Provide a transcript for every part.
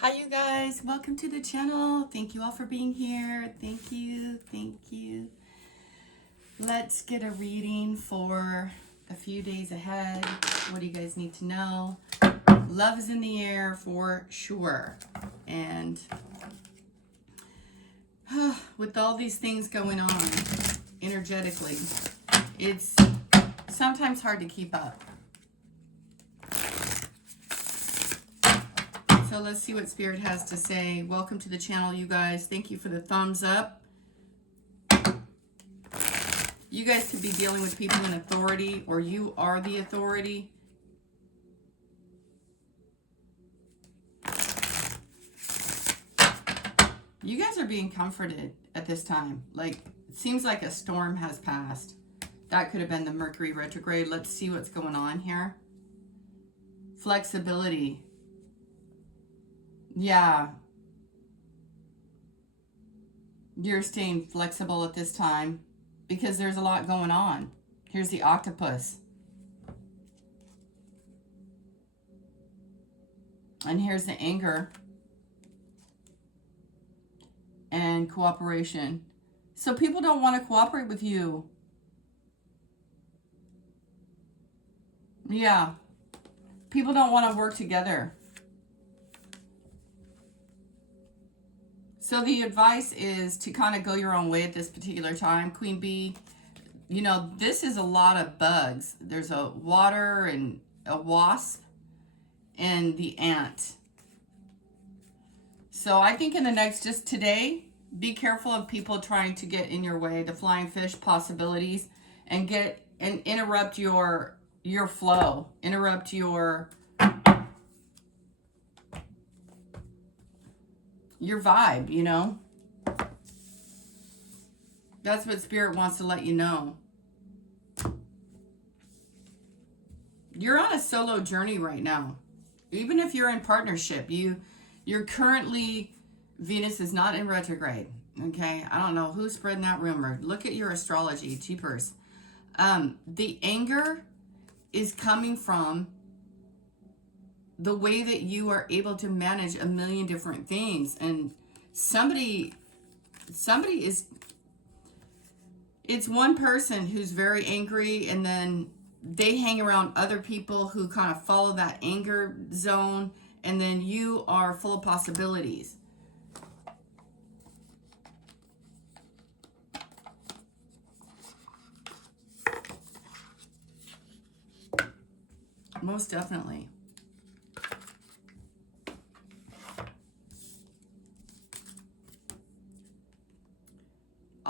Hi you guys, welcome to the channel. Thank you all for being here. Thank you. Let's get a reading for a few days ahead. What do you guys need to know? Love is in the air for sure. And with all these things going on energetically, it's sometimes hard to keep up. So let's see what Spirit has to say. Welcome to the channel, you guys. Thank you for the thumbs up. You guys could be dealing with people in authority, or you are the authority. You guys are being comforted at this time. Like, it seems like a storm has passed. That could have been the Mercury retrograde. Let's see what's going on here. Flexibility. Yeah. You're staying flexible at this time because there's a lot going on. Here's the octopus. And here's the anger and cooperation. So people don't want to cooperate with you. Yeah. People don't want to work together. So the advice is to kind of go your own way at this particular time. Queen Bee, you know, this is a lot of bugs. There's a water and a wasp and the ant. So I think in the next, just today, be careful of people trying to get in your way, the flying fish possibilities, and interrupt your flow, interrupt your vibe, you know. That's what Spirit wants to let you know. You're on a solo journey right now. Even if you're in partnership, you're currently, Venus is not in retrograde. Okay, I don't know who's spreading that rumor. Look at your astrology, cheapers. The anger is coming from the way that you are able to manage a million different things, and somebody is, it's one person who's very angry, and then they hang around other people who kind of follow that anger zone, and then you are full of possibilities. Most definitely.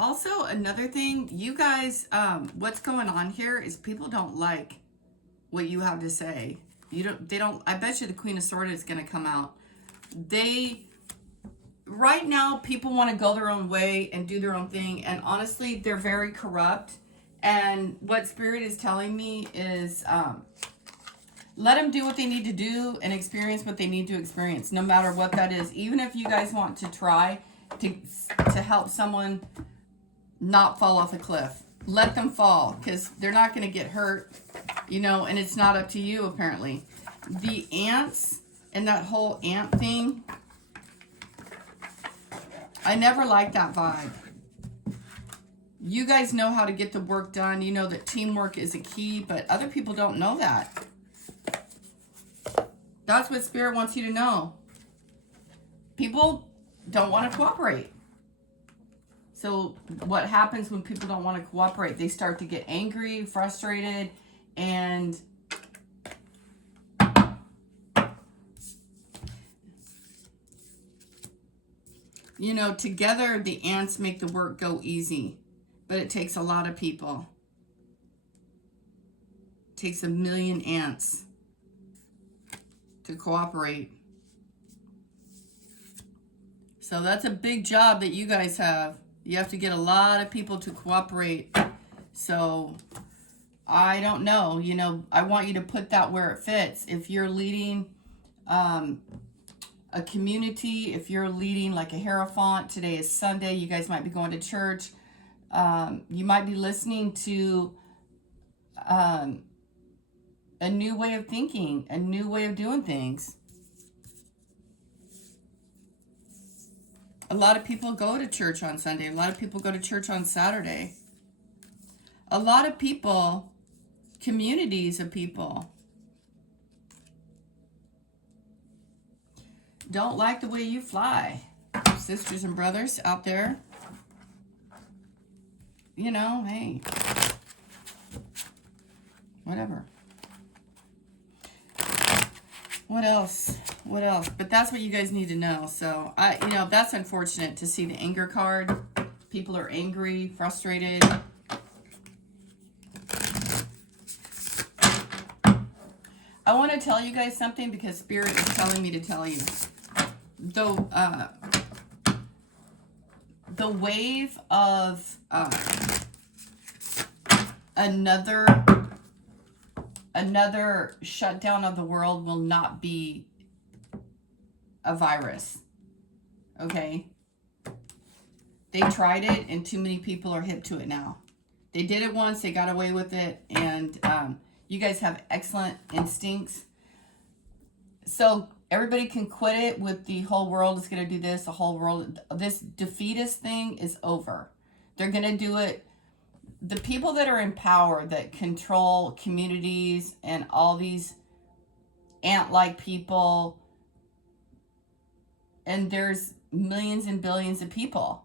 Also, another thing, you guys, what's going on here is people don't like what you have to say. I bet you the Queen of Swords is going to come out. Right now, people want to go their own way and do their own thing. And honestly, they're very corrupt. And what Spirit is telling me is, let them do what they need to do and experience what they need to experience, no matter what that is. Even if you guys want to try to help someone not fall off a cliff, let them fall, because they're not going to get hurt, you know, and it's not up to you, apparently. The ants and that whole ant thing, I never liked that vibe. You guys know how to get the work done. You know that teamwork is a key, but other people don't know that. That's what Spirit wants you to know. People don't want to cooperate. So what happens when people don't want to cooperate? They start to get angry, frustrated, and you know, together the ants make the work go easy, but it takes a lot of people. It takes 1 million ants to cooperate. So that's a big job that you guys have. You have to get a lot of people to cooperate. So I don't know, you know, I want you to put that where it fits. If you're leading a community, if you're leading like a Hierophant, today is Sunday, you guys might be going to church. You might be listening to a new way of thinking, a new way of doing things. A lot of people go to church on Sunday. A lot of people go to church on Saturday. A lot of people, communities of people, don't like the way you fly. Sisters and brothers out there, you know, hey, whatever. What else? What else? But that's what you guys need to know. So, you know, that's unfortunate to see the anger card. People are angry, frustrated. I want to tell you guys something because Spirit is telling me to tell you. The wave of another shutdown of the world will not be a virus. Okay? They tried it and too many people are hip to it now. They did it once, they got away with it, and you guys have excellent instincts. So everybody can quit it with the whole world is going to do this, the whole world, this defeatist thing is over. They're going to do it. The people that are in power, that control communities and all these ant-like people, and there's millions and billions of people,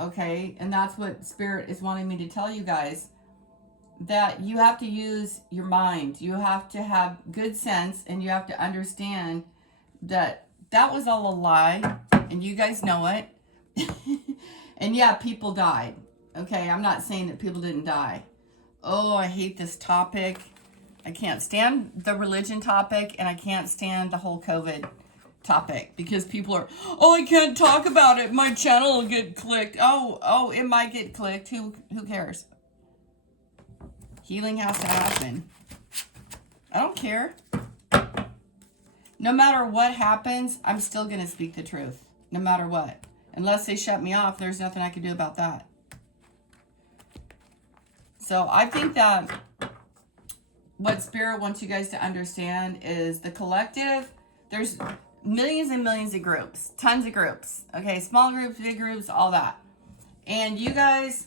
okay? And that's what Spirit is wanting me to tell you guys, that you have to use your mind. You have to have good sense, and you have to understand that that was all a lie, and you guys know it. And yeah, people died. Okay, I'm not saying that people didn't die. Oh, I hate this topic. I can't stand the religion topic, and I can't stand the whole COVID topic because people are, oh, I can't talk about it. My channel will get clicked. Oh, it might get clicked. Who cares? Healing has to happen. I don't care. No matter what happens, I'm still going to speak the truth. No matter what. Unless they shut me off, there's nothing I can do about that. So I think that what Spirit wants you guys to understand is the collective. There's millions and millions of groups. Tons of groups. Okay, small groups, big groups, all that. And you guys,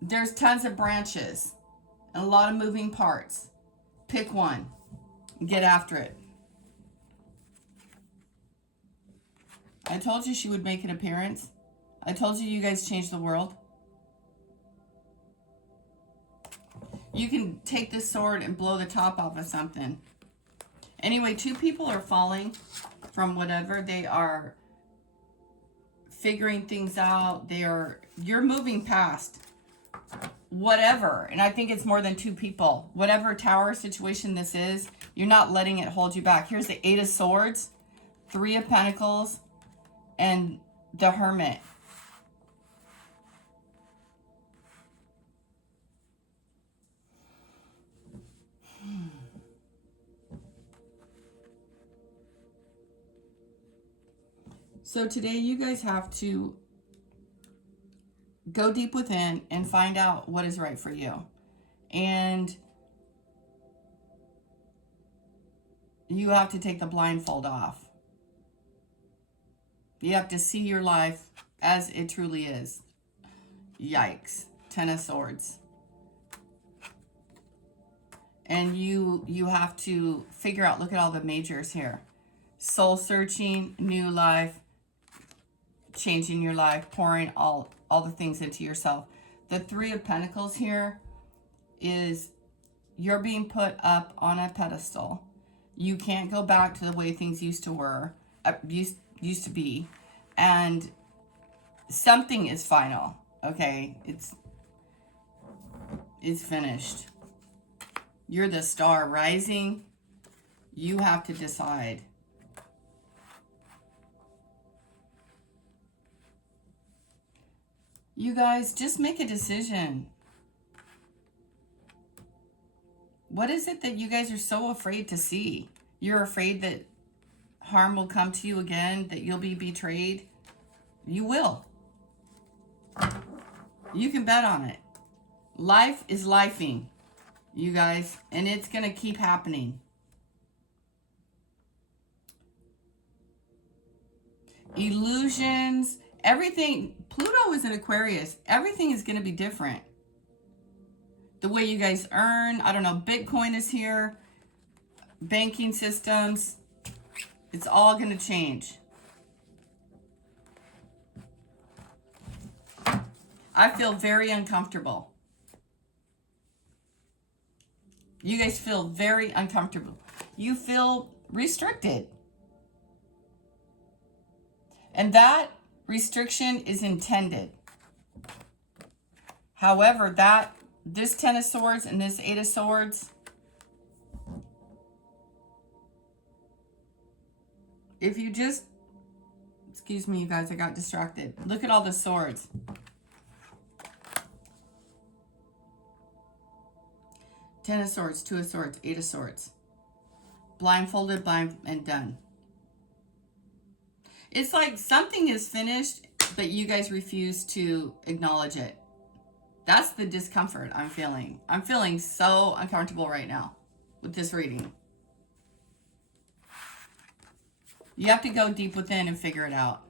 there's tons of branches and a lot of moving parts. Pick one and get after it. I told you she would make an appearance. I told you guys changed the world. You can take this sword and blow the top off of something. Anyway, 2 people are falling from whatever. They are figuring things out. You're moving past whatever. And I think it's more than 2 people. Whatever tower situation this is, you're not letting it hold you back. Here's the 8 of Swords, 3 of Pentacles, and the Hermit. So today you guys have to go deep within and find out what is right for you. And you have to take the blindfold off. You have to see your life as it truly is. Yikes. 10 of Swords. And you have to figure out, look at all the majors here. Soul searching, new life, changing your life, pouring all the things into yourself. The 3 of Pentacles here is you're being put up on a pedestal. You can't go back to the way things used to be. And something is final. Okay, it's finished. You're the star rising. You have to decide. You guys, just make a decision. What is it that you guys are so afraid to see? You're afraid that harm will come to you again, that you'll be betrayed? You will. You can bet on it. Life is lifing, you guys, and it's going to keep happening. illusions, everything. Pluto is in Aquarius. Everything is going to be different. The way you guys earn, I don't know, Bitcoin is here, banking systems, it's all going to change. I feel very uncomfortable. You guys feel very uncomfortable. You feel restricted. And that restriction is intended. However, this Ten of Swords and this Eight of Swords, if you just, excuse me, you guys, I got distracted. Look at all the swords. Ten of Swords, Two of Swords, Eight of Swords. Blindfolded, blind, and done. It's like something is finished, but you guys refuse to acknowledge it. That's the discomfort I'm feeling. I'm feeling so uncomfortable right now with this reading. You have to go deep within and figure it out.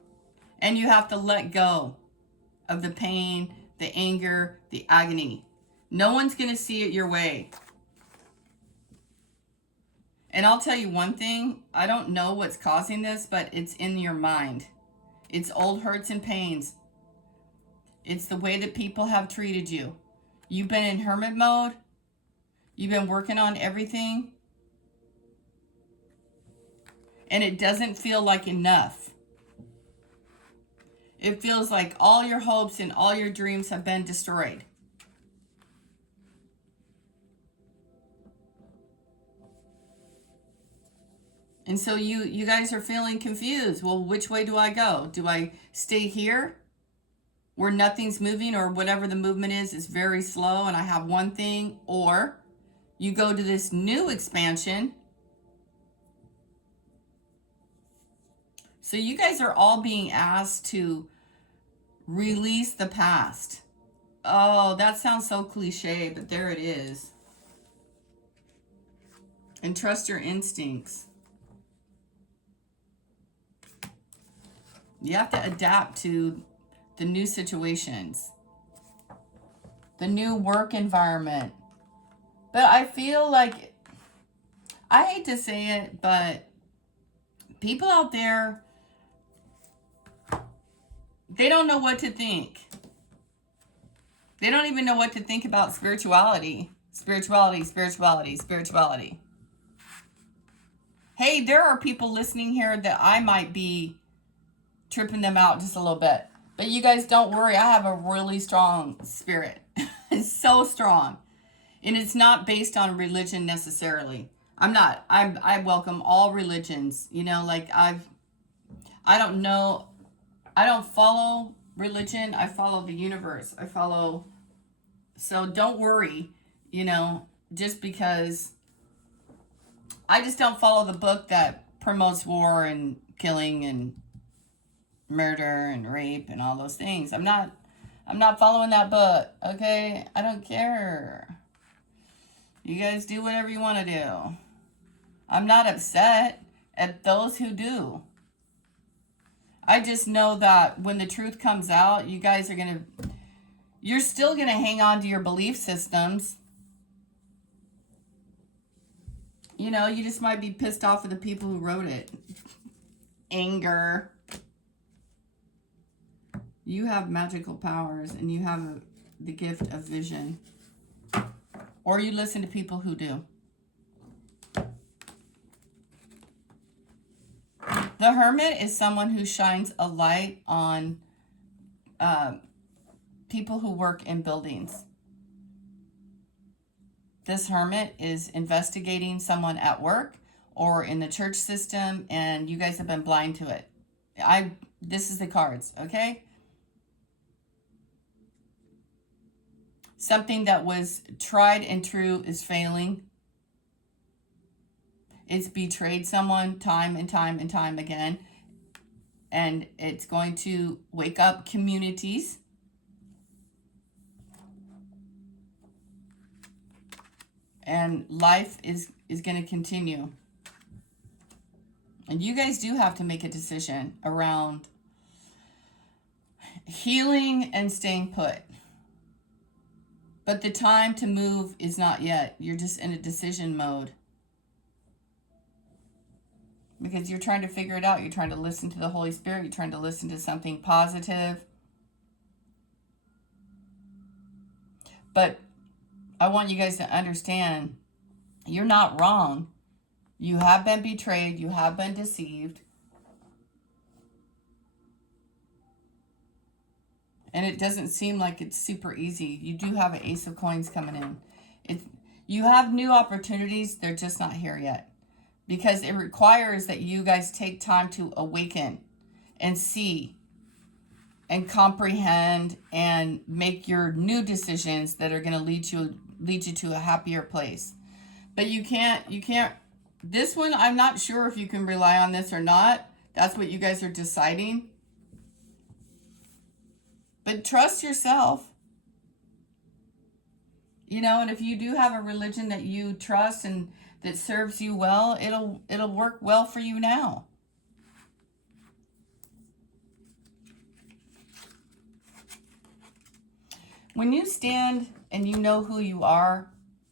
And you have to let go of the pain, the anger, the agony. No one's going to see it your way. And I'll tell you one thing, I don't know what's causing this, but it's in your mind. It's old hurts and pains. It's the way that people have treated you. You've been in hermit mode. You've been working on everything. And it doesn't feel like enough. It feels like all your hopes and all your dreams have been destroyed. And so you guys are feeling confused. Well, which way do I go? Do I stay here where nothing's moving, or whatever the movement is very slow and I have one thing? Or you go to this new expansion. So you guys are all being asked to release the past. Oh, that sounds so cliche, but there it is. And trust your instincts. You have to adapt to the new situations, the new work environment. But I feel like, I hate to say it, but people out there, they don't know what to think. They don't even know what to think about spirituality. Spirituality. Hey, there are people listening here that I might be tripping them out just a little bit. But you guys don't worry. I have a really strong spirit. It's so strong. And it's not based on religion necessarily. I welcome all religions. You know, like I don't know. I don't follow religion. I follow the universe. So don't worry, you know, just because I just don't follow the book that promotes war and killing and murder and rape and all those things. I'm not following that book, okay? I don't care. You guys do whatever you want to do. I'm not upset at those who do. I just know that when the truth comes out, you guys are you're still going to hang on to your belief systems. You know, you just might be pissed off at the people who wrote it. Anger. You have magical powers and you have the gift of vision. Or you listen to people who do. The Hermit is someone who shines a light on people who work in buildings. This Hermit is investigating someone at work or in the church system, and you guys have been blind to it. This is the cards, okay? Something that was tried and true is failing. It's betrayed someone time and time and time again. And it's going to wake up communities. And life is going to continue. And you guys do have to make a decision around Healing and staying put. But the time to move is not yet. You're just in a decision mode. Because you're trying to figure it out. You're trying to listen to the Holy Spirit. You're trying to listen to something positive. But I want you guys to understand, you're not wrong. You have been betrayed. You have been deceived. And it doesn't seem like it's super easy. You do have an Ace of Coins coming in. You have new opportunities. They're just not here yet. Because it requires that you guys take time to awaken and see and comprehend and make your new decisions that are going to lead you to a happier place. But you can't, this one, I'm not sure if you can rely on this or not. That's what you guys are deciding. But trust yourself. You know, and if you do have a religion that you trust and that serves you well, it'll work well for you now. When you stand and you know who you are,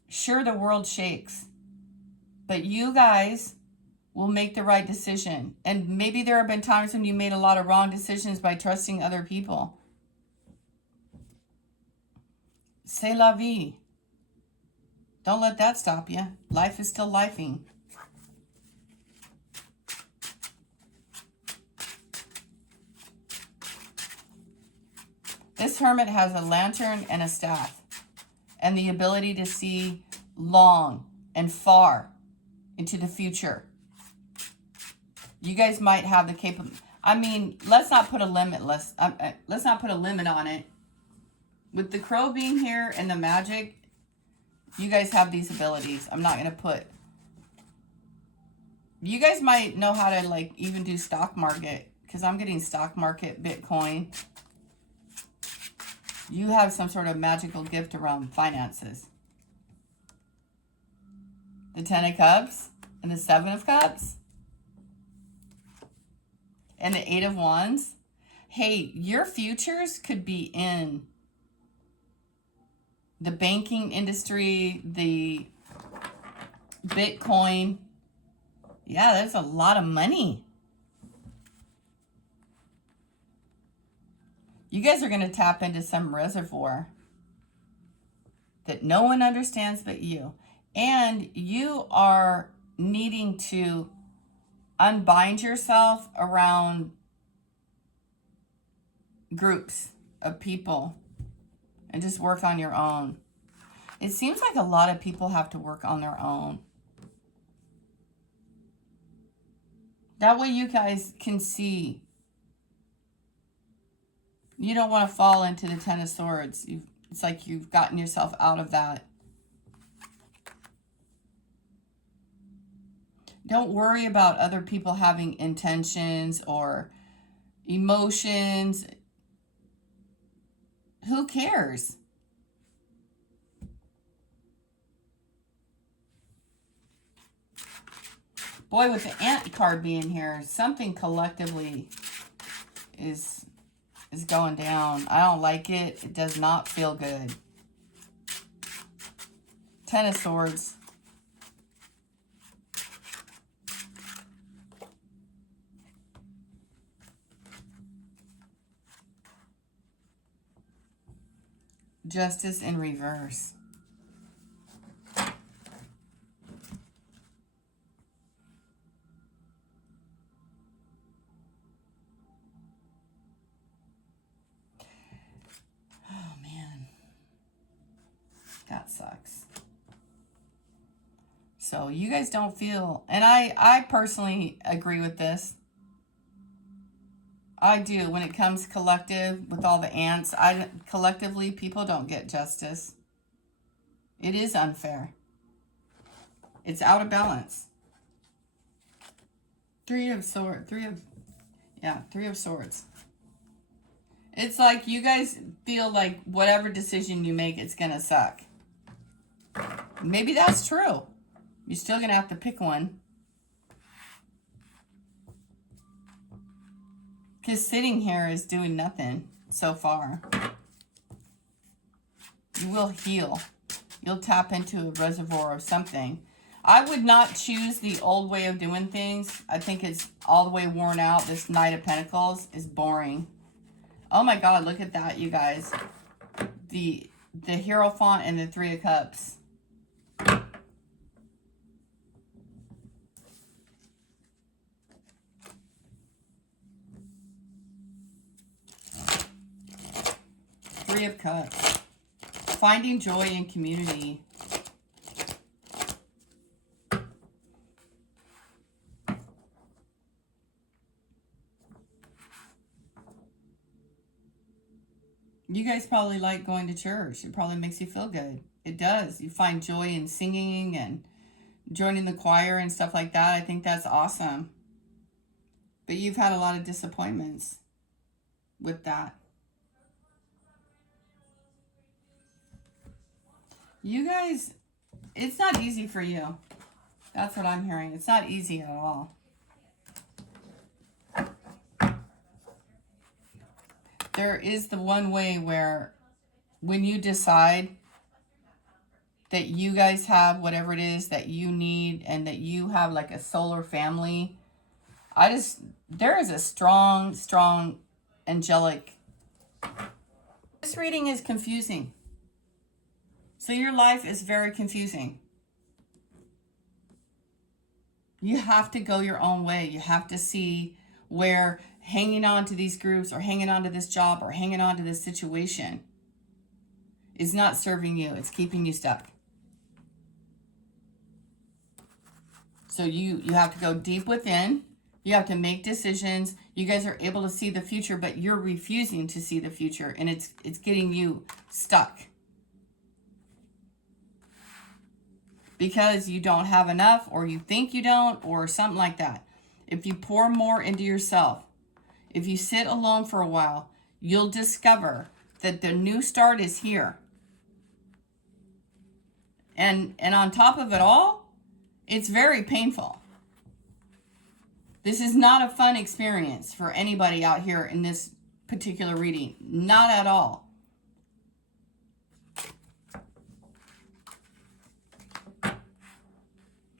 sure, the world shakes. But you guys will make the right decision. And maybe there have been times when you made a lot of wrong decisions by trusting other people. C'est la vie. Don't let that stop you. Life is still lifing. This hermit has a lantern and a staff and the ability to see long and far into the future. You guys might have the capability. I mean, let's not put a limit. Let's not put a limit on it. With the crow being here and the magic, you guys have these abilities. I'm not going to put... You guys might know how to, like, even do stock market. Because I'm getting stock market, Bitcoin. You have some sort of magical gift around finances. The 10 of Cups and the 7 of Cups. And the 8 of Wands. Hey, your futures could be in the banking industry, the Bitcoin. Yeah, that's a lot of money. You guys are going to tap into some reservoir that no one understands but you. And you are needing to unbind yourself around groups of people and just work on your own. It seems like a lot of people have to work on their own. That way you guys can see. You don't want to fall into the 10 of Swords. It's like you've gotten yourself out of that. Don't worry about other people having intentions or emotions. Who cares? Boy, with the Ant card being here, something collectively is going down. I don't like it. It does not feel good. 10 of Swords. Justice in reverse. Oh, man. That sucks. So you guys don't feel, and I personally agree with this. I do. When it comes collective with all the ants, collectively, people don't get justice. It is unfair. It's out of balance. Three of Swords. It's like you guys feel like whatever decision you make, it's going to suck. Maybe that's true. You're still going to have to pick one. Because sitting here is doing nothing. so far. You will heal. You'll tap into a reservoir of something. I would not choose the old way of doing things. I think it's all the way worn out. This Knight of Pentacles is boring. Oh my God, look at that, you guys. The Hierophant and the Three of Cups. Three of Cups. Finding joy in community. You guys probably like going to church. It probably makes you feel good. It does. You find joy in singing and joining the choir and stuff like that. I think that's awesome. But you've had a lot of disappointments with that. You guys, it's not easy for you. That's what I'm hearing. It's not easy at all. There is the one way where when you decide that you guys have whatever it is that you need and that you have like a solar family, there is a strong, strong angelic. This reading is confusing. So your life is very confusing. You have to go your own way. You have to see where hanging on to these groups or hanging on to this job or hanging on to this situation is not serving you. It's keeping you stuck. So you have to go deep within. You have to make decisions. You guys are able to see the future, but you're refusing to see the future, and it's getting you stuck. Because you don't have enough, or you think you don't, or something like that. If you pour more into yourself, if you sit alone for a while, you'll discover that the new start is here. And on top of it all, it's very painful. This is not a fun experience for anybody out here in this particular reading. Not at all.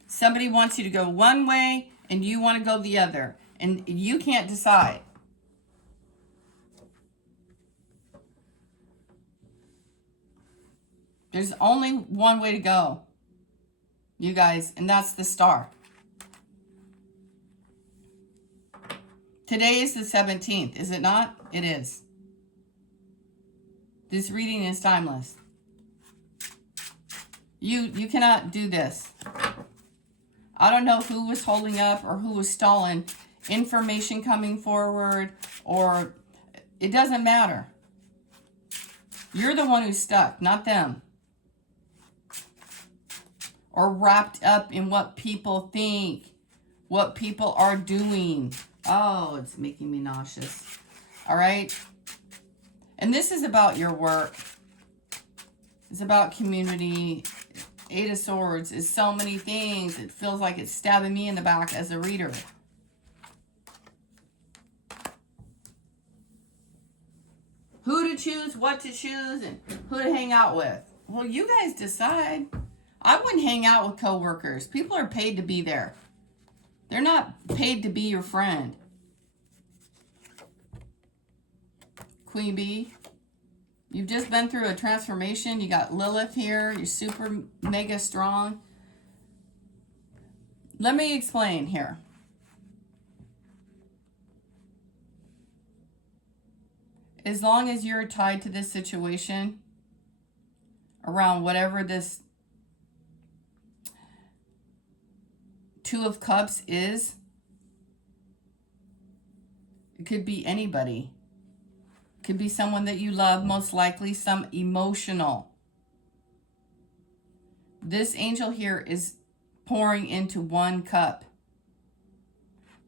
Somebody wants you to go one way and you want to go the other. And you can't decide. There's only one way to go, you guys, and that's the Star. Today is the 17th, is it not? It is. This reading is timeless. You cannot do this. I don't know who was holding up or who was stalling information coming forward, or it doesn't matter. You're the one who's stuck, not them. Or wrapped up in what people think, what people are doing. Oh, it's making me nauseous. All right? And this is about your work. It's about community. Eight of Swords is so many things. It feels like it's stabbing me in the back as a reader. Who to choose, what to choose, and who to hang out with. Well, you guys decide. I wouldn't hang out with coworkers. People are paid to be there. They're not paid to be your friend. Queen Bee. You've just been through a transformation. You got Lilith here. You're super mega strong. Let me explain here. As long as you're tied to this situation, around whatever this Two of Cups is, it could be anybody. It could be someone that you love, most likely some emotional. This angel here is pouring into one cup.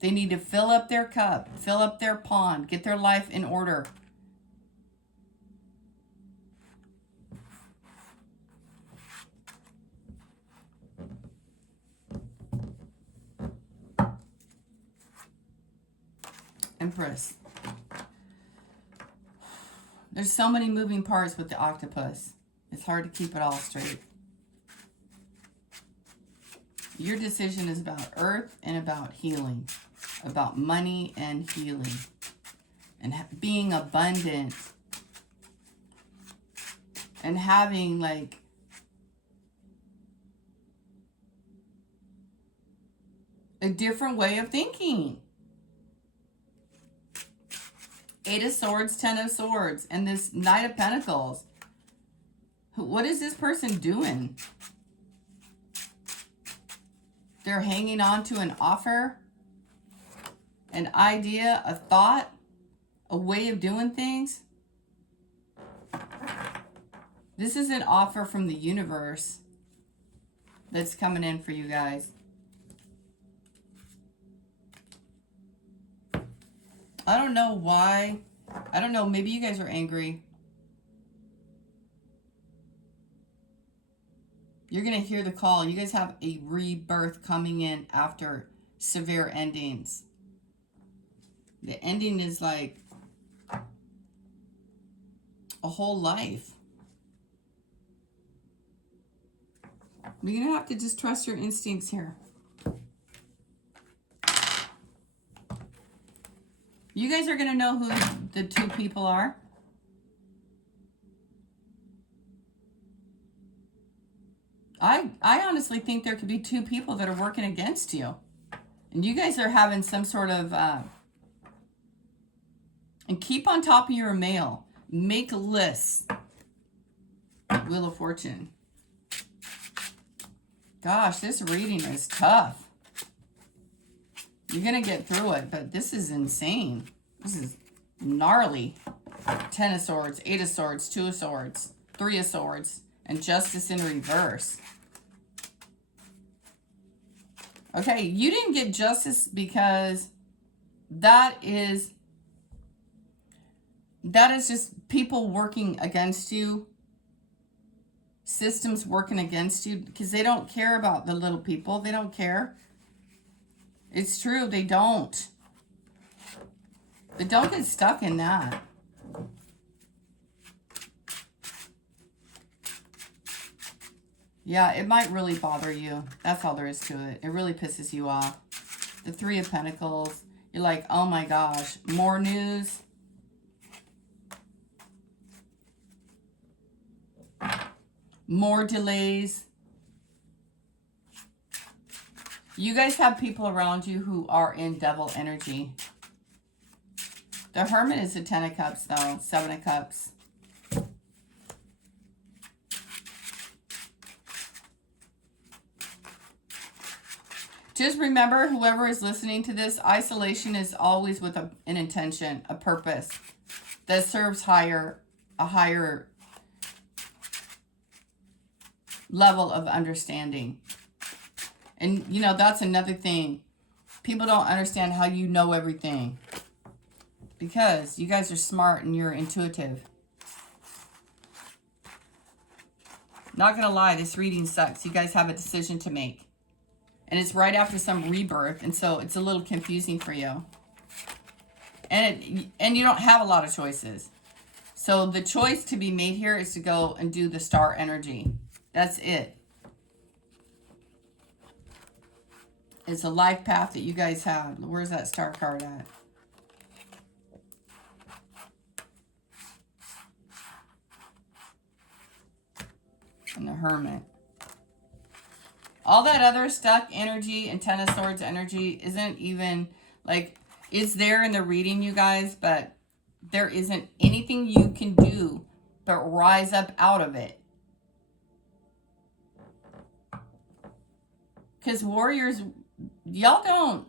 They need to fill up their cup, fill up their pond, get their life in order. Empress. There's so many moving parts with the octopus. It's hard to keep it all straight. Your decision is about earth and about healing, about money and healing, and being abundant, and having like a different way of thinking. 8 of Swords, 10 of Swords, and this Knight of Pentacles. What is this person doing? They're hanging on to an offer, an idea, a thought, a way of doing things. This is an offer from the universe that's coming in for you guys. I don't know why. I don't know. Maybe you guys are angry. You're going to hear the call. You guys have a rebirth coming in after severe endings. The ending is like a whole life. You're going to have to just trust your instincts here. You guys are going to know who the two people are. I honestly think there could be two people that are working against you. And you guys are having some sort of... and keep on top of your mail. Make lists. Wheel of Fortune. Gosh, this reading is tough. You're going to get through it, but this is insane. This is gnarly. 10 of Swords, 8 of Swords, 2 of Swords, 3 of Swords, and Justice in reverse. Okay, you didn't get justice because that is just people working against you. Systems working against you because they don't care about the little people. They don't care. It's true, they don't. But don't get stuck in that. Yeah, it might really bother you. That's all there is to it. It really pisses you off. The 3 of Pentacles. You're like, oh my gosh, more news. More delays. You guys have people around you who are in devil energy. The Hermit is the 10 of Cups, though. 7 of Cups. Just remember, whoever is listening to this, isolation is always with an intention, a purpose that serves a higher level of understanding. And, you know, that's another thing. People don't understand how you know everything. Because you guys are smart and you're intuitive. Not going to lie, this reading sucks. You guys have a decision to make. And it's right after some rebirth. And so it's a little confusing for you. And you don't have a lot of choices. So the choice to be made here is to go and do the star energy. That's it. It's a life path that you guys have. Where's that star card at? And the Hermit. All that other stuck energy and 10 of Swords energy isn't even, like, it's there in the reading, you guys, but there isn't anything you can do but rise up out of it. Because warriors, y'all don't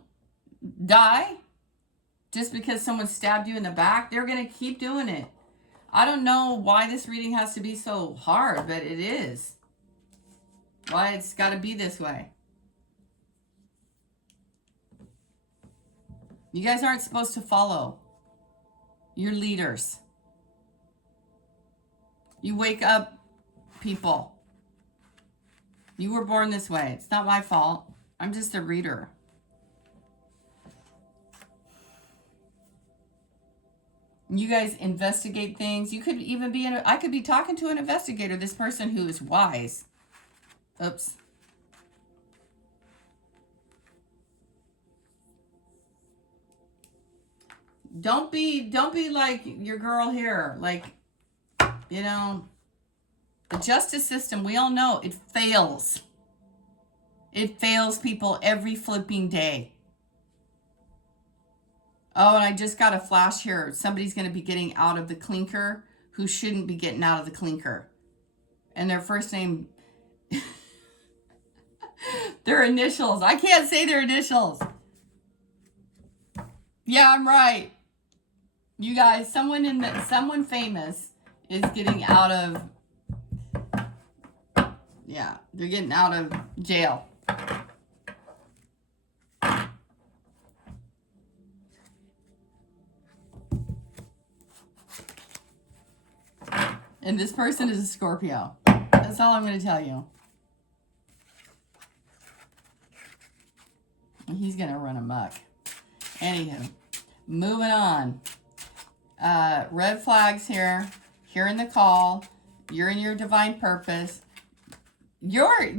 die just because someone stabbed you in the back. They're going to keep doing it. I don't know why this reading has to be so hard, but it is. Why it's got to be this way. You guys aren't supposed to follow your leaders. You wake up, people. You were born this way. It's not my fault. I'm just a reader. You guys investigate things. You could even be I could be talking to an investigator, this person who is wise. Oops. Don't be like your girl here. Like, you know, the justice system, we all know it fails. It fails people every flipping day. Oh, and I just got a flash here. Somebody's going to be getting out of the clinker who shouldn't be getting out of the clinker. And their first name, their initials. I can't say their initials. Yeah, I'm right. You guys, someone famous is getting out of, yeah, they're getting out of jail. And this person is a Scorpio. That's all I'm going to tell you. He's going to run amok. Anywho, moving on. Red flags here. Hearing the call. You're in your divine purpose. You're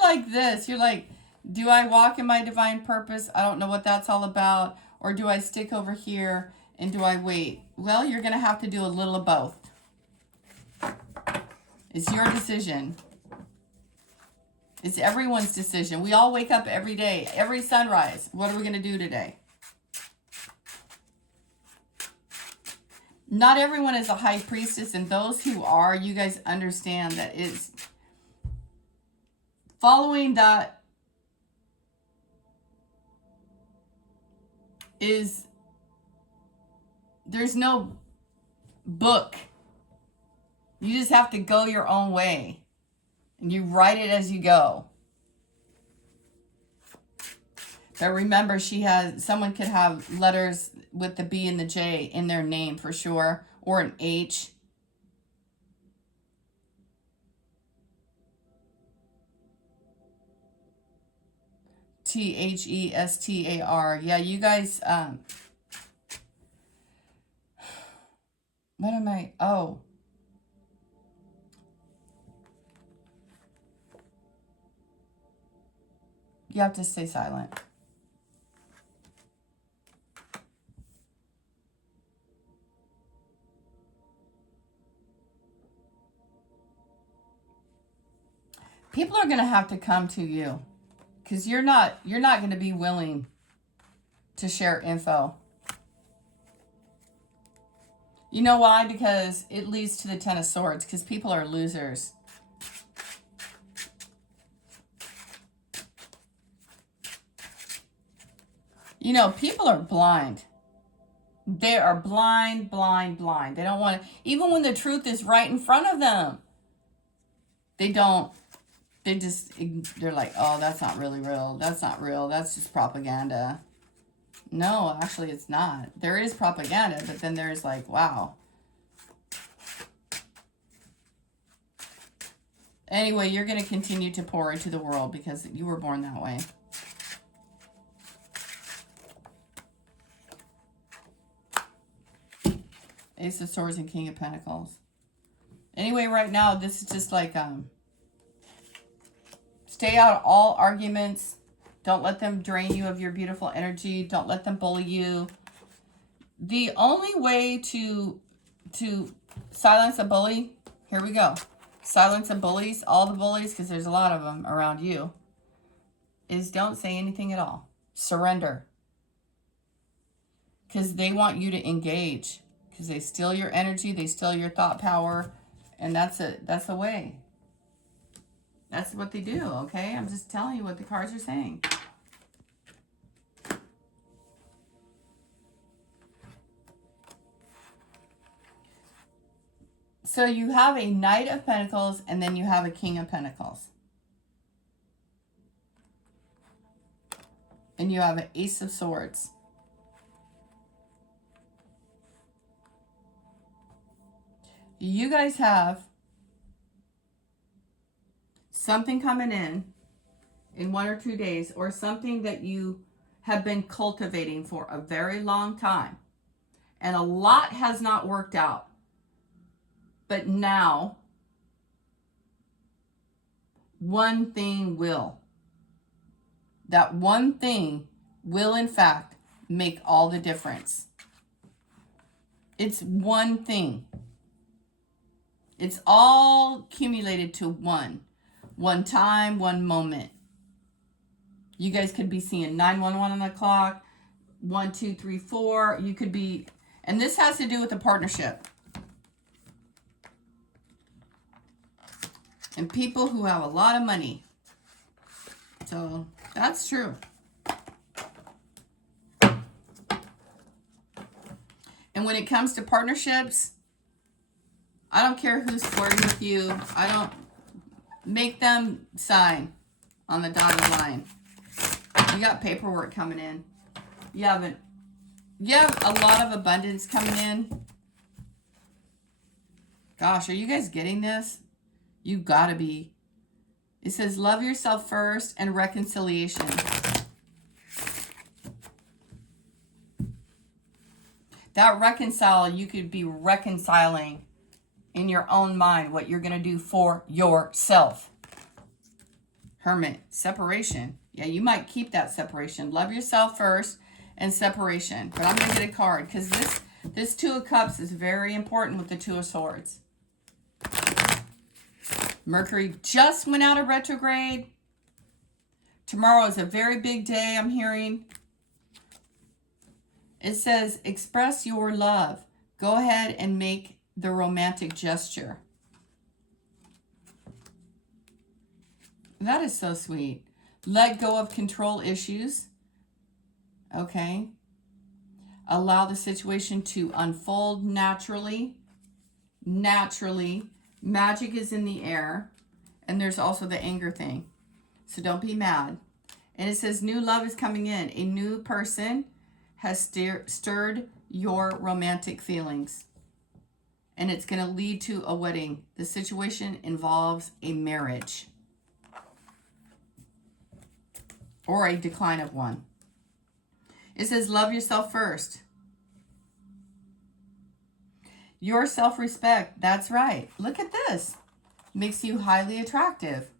like this. You're like, do I walk in my divine purpose? I don't know what that's all about. Or do I stick over here and do I wait? Well, you're going to have to do a little of both. It's your decision. It's everyone's decision. We all wake up every day, every sunrise. What are we going to do today? Not everyone is a high priestess, and those who are, you guys understand that it's following that is, there's no book. You just have to go your own way. And you write it as you go. But remember, someone could have letters with the B and the J in their name for sure. Or an H. Thestar. Yeah, you guys, what am I? Oh. You have to stay silent. People are going to have to come to you because you're not going to be willing to share info. You know why? Because it leads to the Ten of Swords, because people are losers. You know, people are blind. They are blind. They don't want to, even when the truth is right in front of them. They're like, oh, that's not really real. That's not real. That's just propaganda. No, actually it's not. There is propaganda, but then there's like, wow. Anyway, you're going to continue to pour into the world because you were born that way. Ace of Swords and King of Pentacles. Anyway, right now, this is just like, stay out of all arguments. Don't let them drain you of your beautiful energy. Don't let them bully you. The only way to silence a bully, here we go. Silence the bullies, all the bullies, because there's a lot of them around you, is don't say anything at all. Surrender. Because they want you to engage. Because they steal your energy, they steal your thought power, and that's the way. That's what they do, okay? I'm just telling you what the cards are saying. So you have a Knight of Pentacles, and then you have a King of Pentacles. And you have an Ace of Swords. You guys have something coming in 1 or 2 days, or something that you have been cultivating for a very long time. And a lot has not worked out. But now, one thing will. That one thing will, in fact, make all the difference. It's one thing. It's all accumulated to one. One time, one moment. You guys could be seeing 911 on the clock. 1, 2, 3, 4. You could be, and this has to do with a partnership. And people who have a lot of money. So that's true. And when it comes to partnerships, I don't care who's flirting with you. I don't make them sign on the dotted line. You got paperwork coming in. You have a lot of abundance coming in. Gosh, are you guys getting this? You gotta be. It says love yourself first and reconciliation. That reconcile, you could be reconciling in your own mind what you're gonna do for yourself. Hermit, separation. Yeah, you might keep that separation. Love yourself first and separation. But I'm gonna get a card because this Two of Cups is very important with the Two of Swords. Mercury just went out of retrograde. Tomorrow is a very big day, I'm hearing. It says, express your love. Go ahead and make the romantic gesture. That is so sweet. Let go of control issues. Okay. Allow the situation to unfold naturally. Naturally. Magic is in the air. And there's also the anger thing. So don't be mad. And it says new love is coming in. A new person has stirred your romantic feelings. And it's going to lead to a wedding. The situation involves a marriage. Or a decline of one. It says love yourself first. Your self-respect. That's right. Look at this. Makes you highly attractive.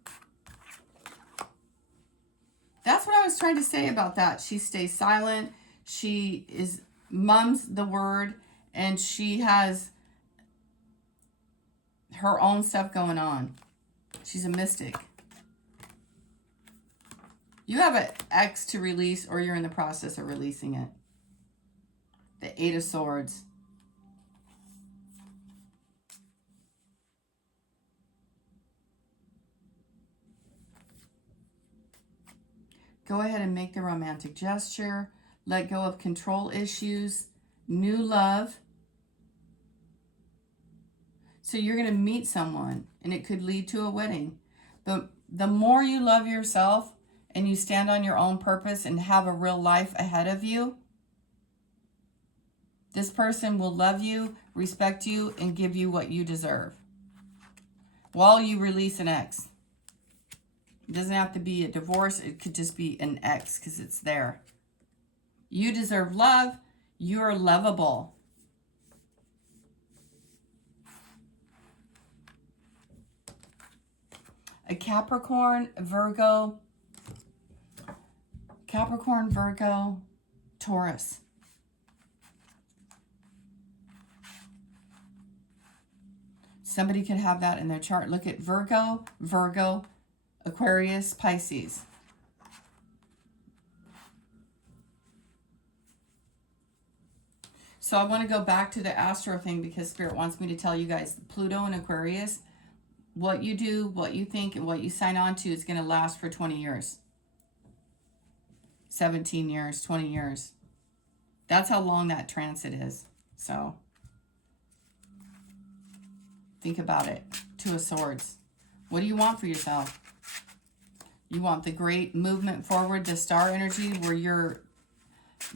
That's what I was trying to say about that. She stays silent. She is mums the word. And she has her own stuff going on. She's a mystic. You have an ex to release or you're in the process of releasing it. The Eight of Swords. Go ahead and make the romantic gesture. Let go of control issues. New love. So you're going to meet someone and it could lead to a wedding. But the more you love yourself and you stand on your own purpose and have a real life ahead of you, this person will love you, respect you, and give you what you deserve. While you release an ex. It doesn't have to be a divorce. It could just be an ex because it's there. You deserve love. You're lovable. A Capricorn, Virgo, Taurus. Somebody could have that in their chart. Look at Virgo, Aquarius, Pisces. So I want to go back to the astro thing because Spirit wants me to tell you guys Pluto and Aquarius, what you do, what you think, and what you sign on to is going to last for 20 years. 17 years, 20 years. That's how long that transit is. So think about it. Two of Swords. What do you want for yourself? You want the great movement forward, the star energy, where your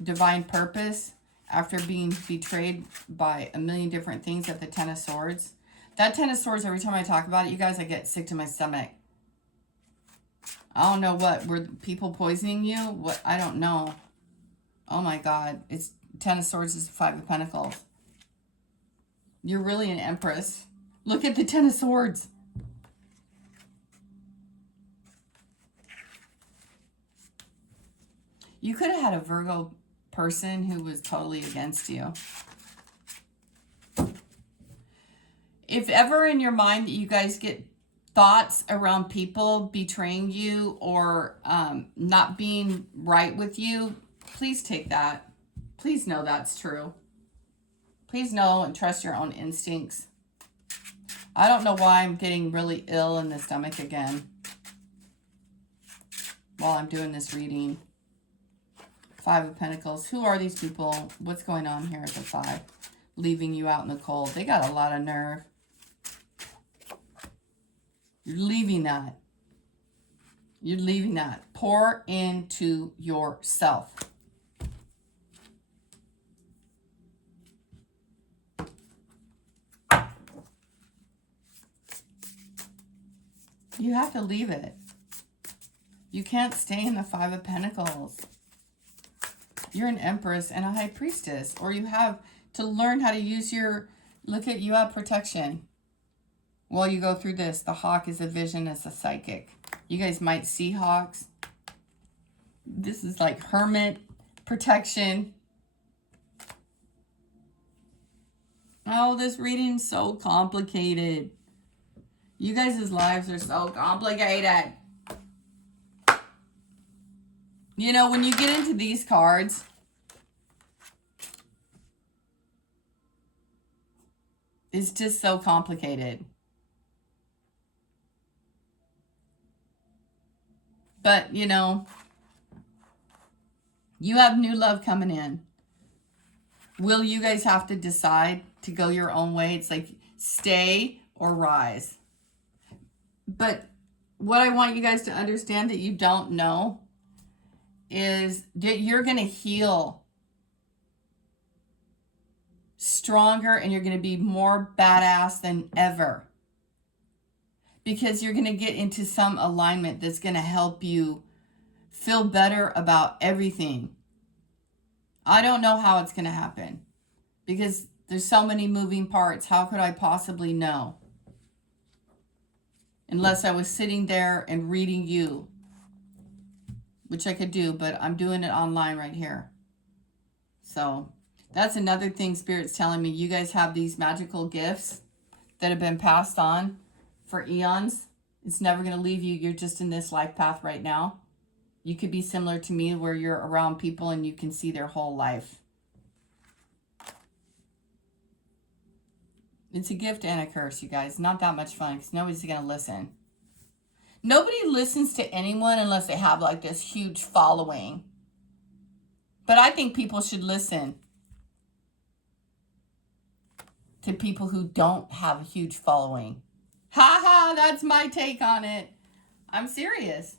divine purpose, after being betrayed by a million different things at the Ten of Swords. That Ten of Swords, every time I talk about it, you guys, I get sick to my stomach. I don't know what, were people poisoning you? What? I don't know. Oh my God. It's Ten of Swords is the Five of Pentacles. You're really an Empress. Look at the Ten of Swords. You could have had a Virgo person who was totally against you. If ever in your mind that you guys get thoughts around people betraying you or not being right with you, please take that. Please know that's true. Please know and trust your own instincts. I don't know why I'm getting really ill in the stomach again while I'm doing this reading. Five of Pentacles. Who are these people? What's going on here at the five? Leaving you out in the cold. They got a lot of nerve. You're leaving that. You're leaving that. Pour into yourself. You have to leave it. You can't stay in the Five of Pentacles. You're an Empress and a High Priestess. Or you have to learn how to use your... Look at you have protection. While you go through this, the Hawk is a vision as a psychic. You guys might see hawks. This is like hermit protection. Oh, this reading's so complicated. You guys' lives are so complicated. You know, when you get into these cards, it's just so complicated. But, you know, you have new love coming in. Will you guys have to decide to go your own way? It's like stay or rise. But what I want you guys to understand that you don't know is that you're going to heal stronger and you're going to be more badass than ever. Because you're going to get into some alignment that's going to help you feel better about everything. I don't know how it's going to happen. Because there's so many moving parts. How could I possibly know? Unless I was sitting there and reading you. Which I could do, but I'm doing it online right here. So, that's another thing Spirit's telling me. You guys have these magical gifts that have been passed on for eons. It's never going to leave you. You're just in this life path right now. You could be similar to me where you're around people and you can see their whole life. It's a gift and a curse, you guys. Not that much fun because nobody's going to listen. Nobody listens to anyone unless they have like this huge following. But I think people should listen to people who don't have a huge following. Ha ha, that's my take on it. I'm serious.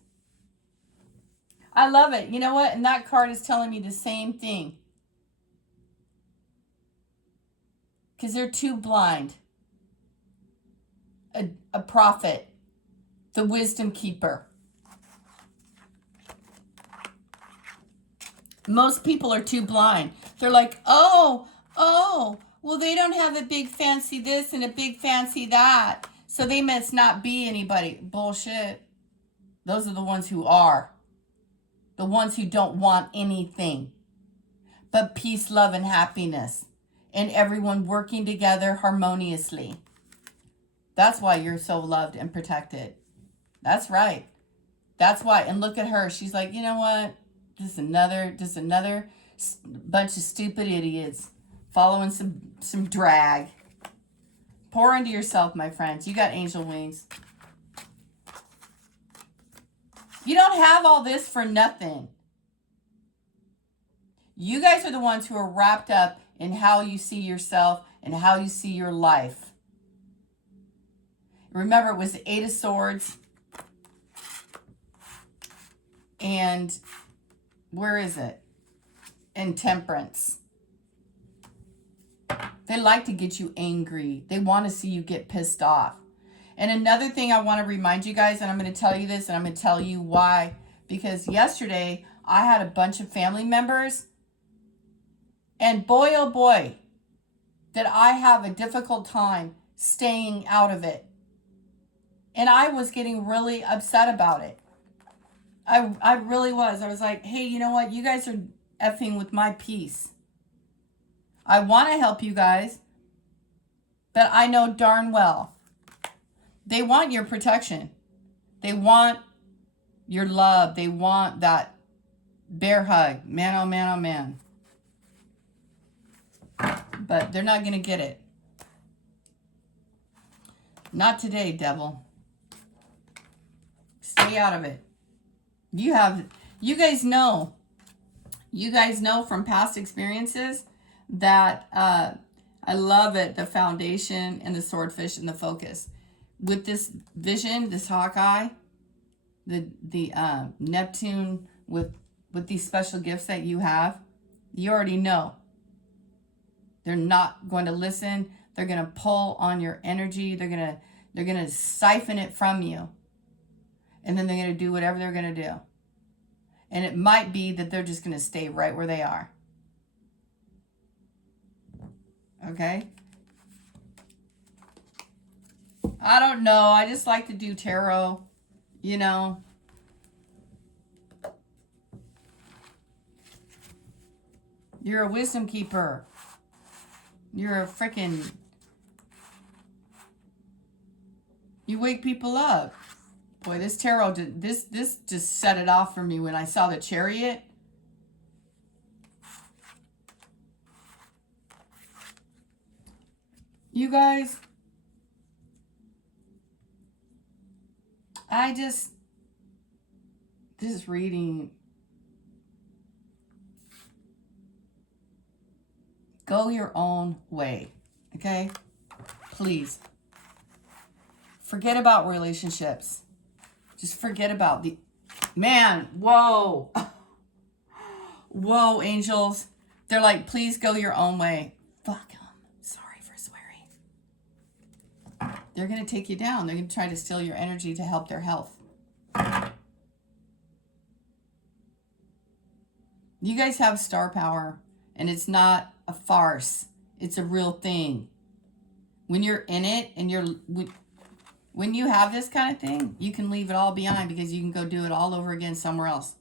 I love it. You know what? And that card is telling me the same thing. Because they're too blind. A prophet. The wisdom keeper. Most people are too blind. They're like, oh, well, they don't have a big fancy this and a big fancy that. So they must not be anybody. Bullshit. Those are the ones who are. The ones who don't want anything but peace, love, and happiness. And everyone working together harmoniously. That's why you're so loved and protected. That's right. That's why. And look at her. She's like, you know what? Just another bunch of stupid idiots following some drag. Pour into yourself, my friends. You got angel wings. You don't have all this for nothing. You guys are the ones who are wrapped up in how you see yourself and how you see your life. Remember, it was the Eight of Swords. And where is it? And Temperance. They like to get you angry. They want to see you get pissed off. And another thing I want to remind you guys, and I'm going to tell you this, and I'm going to tell you why. Because yesterday, I had a bunch of family members, And boy, oh boy, did I have a difficult time staying out of it. And I was getting really upset about it. I really was. I was like, hey, you know what? You guys are effing with my peace. I want to help you guys, but I know darn well they want your protection. They want your love. They want that bear hug. Man, oh man, oh man. But they're not going to get it. Not today, devil. Stay out of it. You guys know from past experiences that I love it, the foundation and the swordfish and the focus. With this vision, this Hawkeye, the Neptune with these special gifts that you have, you already know. They're not going to listen. They're going to pull on your energy. They're going to siphon it from you. And then they're going to do whatever they're going to do. And it might be that they're just going to stay right where they are. Okay? I don't know. I just like to do tarot, you know. You're a wisdom keeper. You're a freaking... You wake people up. Boy, this tarot, this just set it off for me when I saw the Chariot. You guys, this reading, go your own way, okay? Please. Forget about relationships. Just forget about the... Man, whoa. Whoa, angels. They're like, please go your own way. Fuck them. Sorry for swearing. They're going to take you down. They're going to try to steal your energy to help their health. You guys have star power, and it's not a farce. It's a real thing. When you're in it, and when you have this kind of thing, you can leave it all behind because you can go do it all over again somewhere else.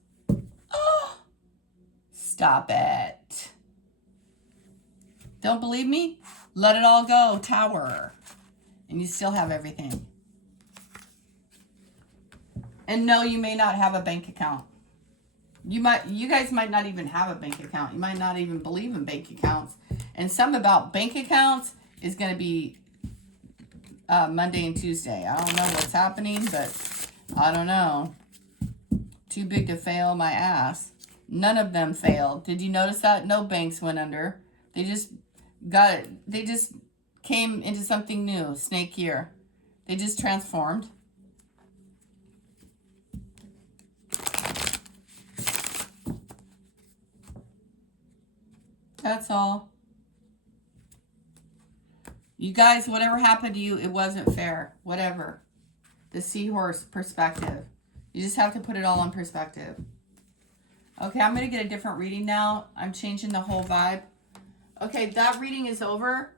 Oh, stop it. Don't believe me? Let it all go, Tower. And you still have everything. And no, you may not have a bank account. You guys might not even have a bank account. You might not even believe in bank accounts. And some about bank accounts is going to be Monday and Tuesday. I don't know what's happening, but I don't know. Too big to fail my ass. None of them failed. Did you notice that? No banks went under. They just got it. They just came into something new. Snake year. They just transformed. That's all. You guys, whatever happened to you, it wasn't fair. Whatever. The seahorse perspective. You just have to put it all in perspective. Okay, I'm going to get a different reading now. I'm changing the whole vibe. Okay, that reading is over.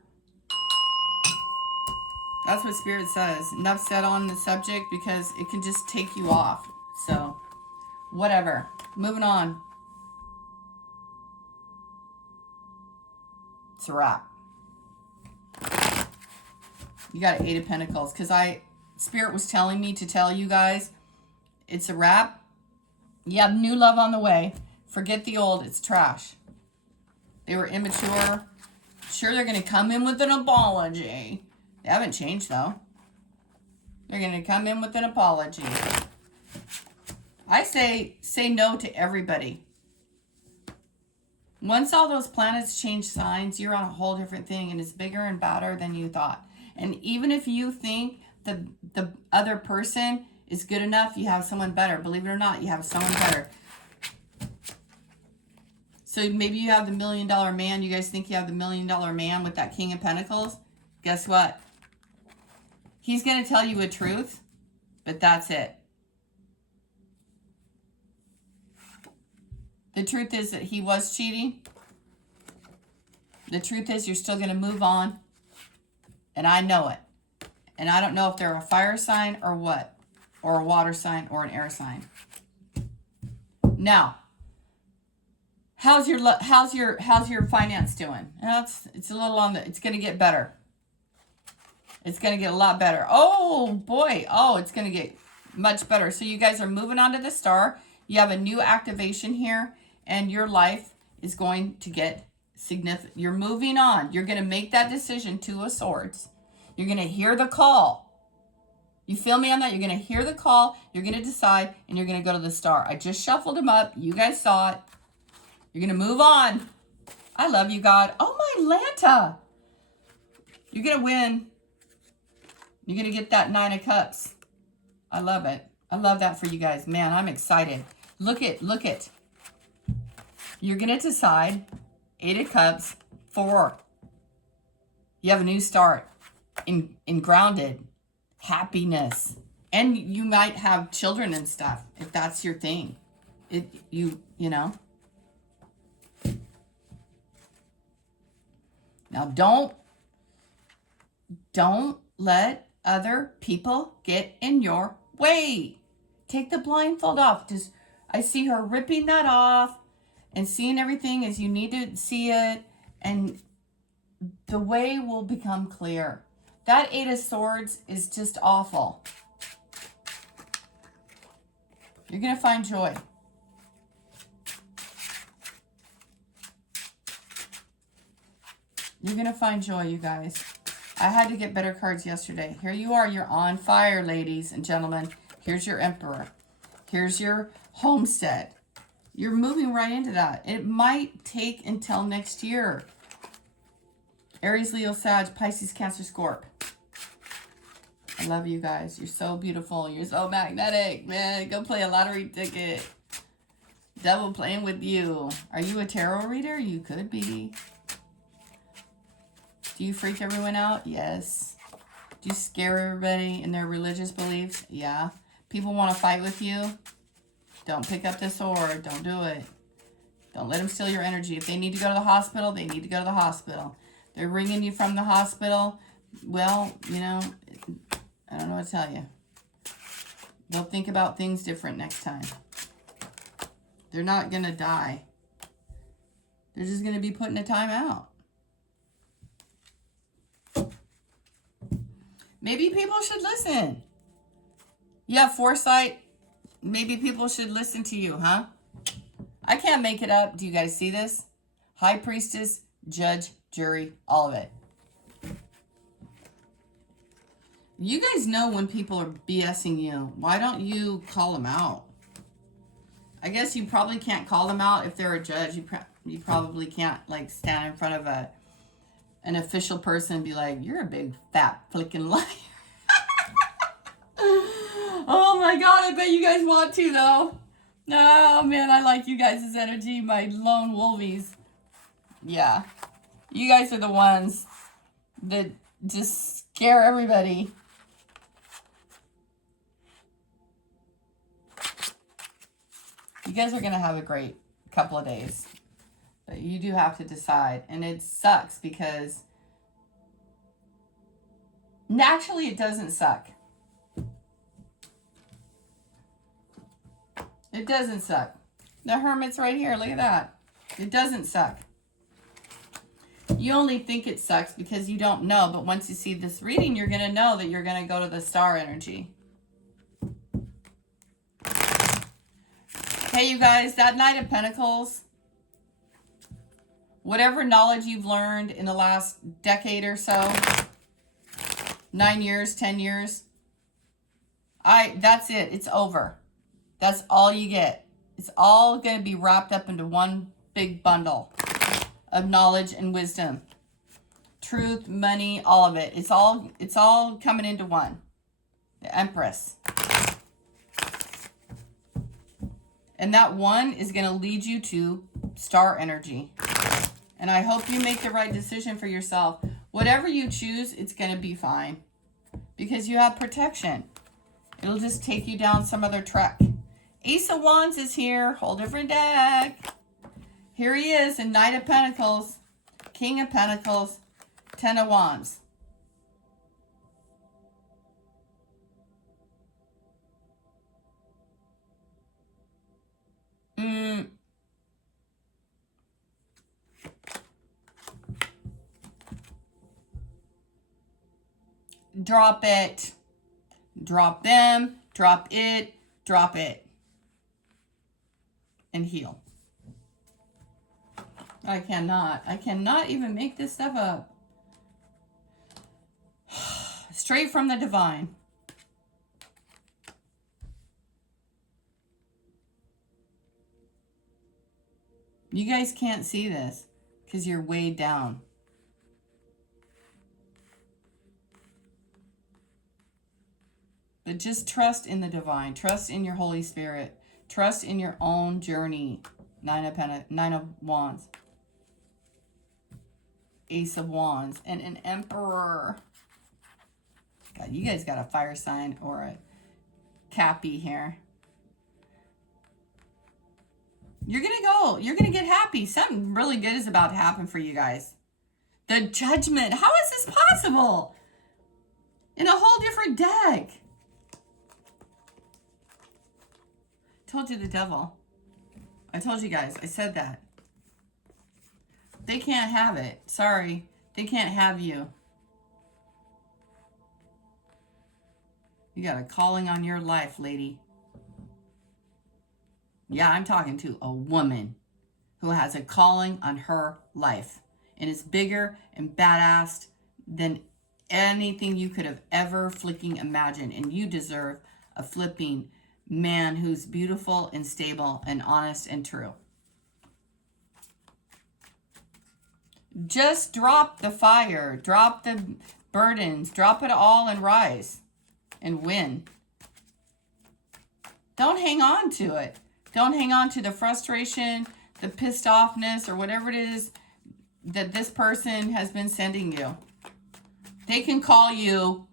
That's what Spirit says. Enough said on the subject because it can just take you off. So, whatever. Moving on. It's a wrap. You got an 8 of Pentacles. Because Spirit was telling me to tell you guys, it's a wrap. You have new love on the way. Forget the old. It's trash. They were immature. Sure, they're going to come in with an apology. They haven't changed, though. They're going to come in with an apology. I say no to everybody. Once all those planets change signs, you're on a whole different thing, and it's bigger and badder than you thought. And even if you think the other person is good enough, you have someone better. Believe it or not, you have someone better. So maybe you have the $1 million man. You guys think you have the $1 million man with that King of Pentacles? Guess what? He's going to tell you a truth, but that's it. The truth is that he was cheating. The truth is you're still going to move on. And I know it. And I don't know if they're a fire sign or what. Or a water sign or an air sign. Now, how's your finance doing? It's a little on the, it's going to get better. It's going to get a lot better. Oh boy. Oh, it's going to get much better. So you guys are moving on to the star. You have a new activation here, and your life is going to get significant. You're moving on. You're going to make that decision, Two of Swords. You're going to hear the call. You feel me on that? You're going to hear the call. You're going to decide, and you're going to go to the star. I just shuffled them up. You guys saw it. You're going to move on. I love you, God. Oh, my Lanta. You're going to win. You're going to get that 9 of Cups. I love it. I love that for you guys. Man, I'm excited. Look it. You're going to decide 8 of Cups, 4. You have a new start in grounded happiness. And you might have children and stuff if that's your thing. You know. Now don't let other people get in your way. Take the blindfold off. I see her ripping that off and seeing everything as you need to see it, and the way will become clear. That 8 of Swords is just awful. You're going to find joy. You're going to find joy, you guys. I had to get better cards yesterday. Here you are. You're on fire, ladies and gentlemen. Here's your Emperor. Here's your homestead. You're moving right into that. It might take until next year. Aries, Leo, Sag, Pisces, Cancer, Scorp. I love you guys. You're so beautiful. You're so magnetic, man. Go play a lottery ticket. Devil playing with you. Are you a tarot reader? You could be. Do you freak everyone out? Yes. Do you scare everybody in their religious beliefs? Yeah. People want to fight with you? Don't pick up the sword. Don't do it. Don't let them steal your energy. If they need to go to the hospital, they need to go to the hospital. They're ringing you from the hospital. Well, you know, I don't know what to tell you. They'll think about things different next time. They're not going to die. They're just going to be put in a timeout. Maybe people should listen. You have foresight. Maybe people should listen to you, huh? I can't make it up. Do you guys see this? High Priestess, Judge, Jury, all of it. You guys know when people are BSing you. Why don't you call them out? I guess you probably can't call them out if they're a judge. You probably can't, like, stand in front of an official person and be like, you're a big fat flicking liar. Oh my God, I bet you guys want to though. Oh man, I like you guys' energy, my lone wolvies. Yeah. You guys are the ones that just scare everybody. You guys are going to have a great couple of days. But you do have to decide. And it sucks because naturally it doesn't suck. It doesn't suck. The Hermit's right here. Look at that. It doesn't suck. You only think it sucks because you don't know. But once you see this reading, you're going to know that you're going to go to the star energy. Hey, you guys, that Knight of Pentacles, whatever knowledge you've learned in the last decade or so, 9 years, 10 years, that's it. It's over. That's all you get. It's all going to be wrapped up into one big bundle of knowledge and wisdom. Truth, money, all of it. It's all coming into one. The Empress. And that one is going to lead you to star energy. And I hope you make the right decision for yourself. Whatever you choose, it's going to be fine. Because you have protection. It'll just take you down some other track. Ace of Wands is here. Whole different deck. Here he is in Knight of Pentacles. King of Pentacles, Ten of Wands. Drop it. Drop them. Drop it. Drop it. And heal. I cannot even make this stuff up. Straight from the divine. You guys can't see this because you're way down. But just trust in the divine. Trust in your Holy Spirit. Trust in your own journey. Nine of Wands. Ace of Wands. And an Emperor. God, you guys got a fire sign or a Cappy here. You're going to go. You're going to get happy. Something really good is about to happen for you guys. The Judgment. How is this possible? In a whole different deck. Told you the devil. I told you guys. I said that. They can't have it. Sorry. They can't have you. You got a calling on your life, lady. Yeah, I'm talking to a woman who has a calling on her life. And is bigger and badass than anything you could have ever flicking imagined. And you deserve a flipping man who's beautiful and stable and honest and true. Just drop the fire. Drop the burdens. Drop it all and rise. And win. Don't hang on to it. Don't hang on to the frustration, the pissed offness, or whatever it is that this person has been sending you. They can call you.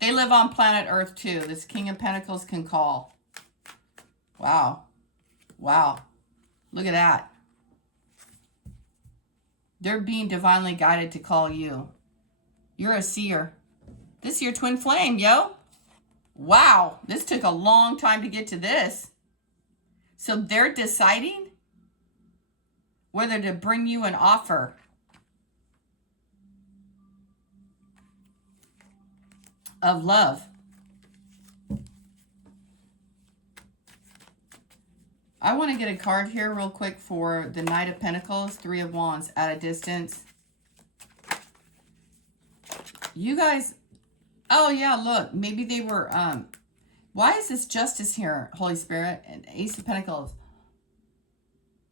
They live on planet Earth too. This King of Pentacles can call. Wow. Wow. Look at that. They're being divinely guided to call you. You're a seer. This is your twin flame, yo. Wow. This took a long time to get to this. So they're deciding whether to bring you an offer. Of love. I want to get a card here real quick for the Knight of Pentacles, Three of Wands at a distance. You guys, oh yeah, look, maybe they were, why is this Justice here, Holy Spirit, and Ace of Pentacles?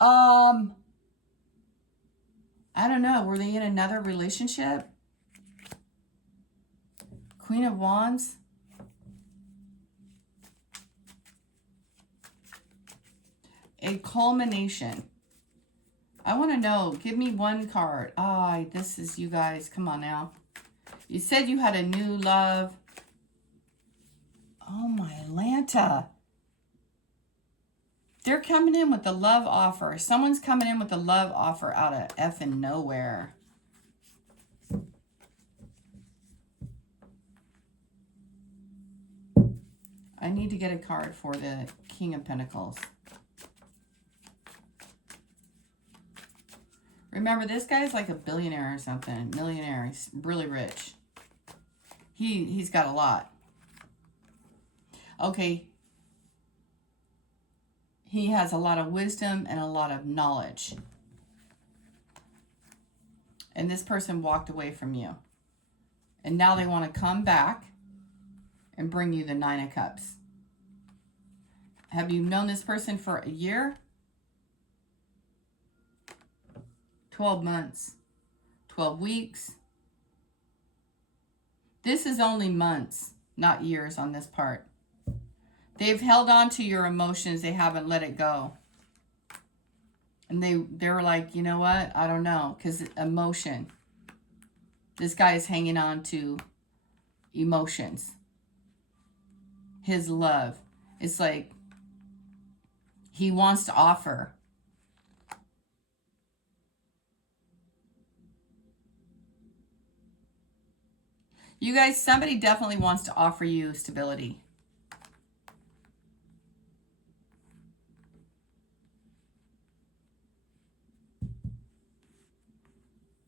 I don't know, were they in another relationship? Queen of Wands. A culmination. I want to know. Give me one card. This is you guys. Come on now. You said you had a new love. Oh, my Atlanta. They're coming in with the love offer. Someone's coming in with a love offer out of effing nowhere. I need to get a card for the King of Pentacles. Remember, this guy's like a billionaire or something. Millionaire. He's really rich. He's got a lot. Okay. He has a lot of wisdom and a lot of knowledge. And this person walked away from you. And now they want to come back and bring you the Nine of Cups. Have you known this person for a year? 12 months, 12 weeks. This is only months, not years on this part. They've held on to your emotions. They haven't let it go. And they're like, you know what? I don't know. Because emotion. This guy is hanging on to emotions. His love. It's like he wants to offer. You guys, somebody definitely wants to offer you stability.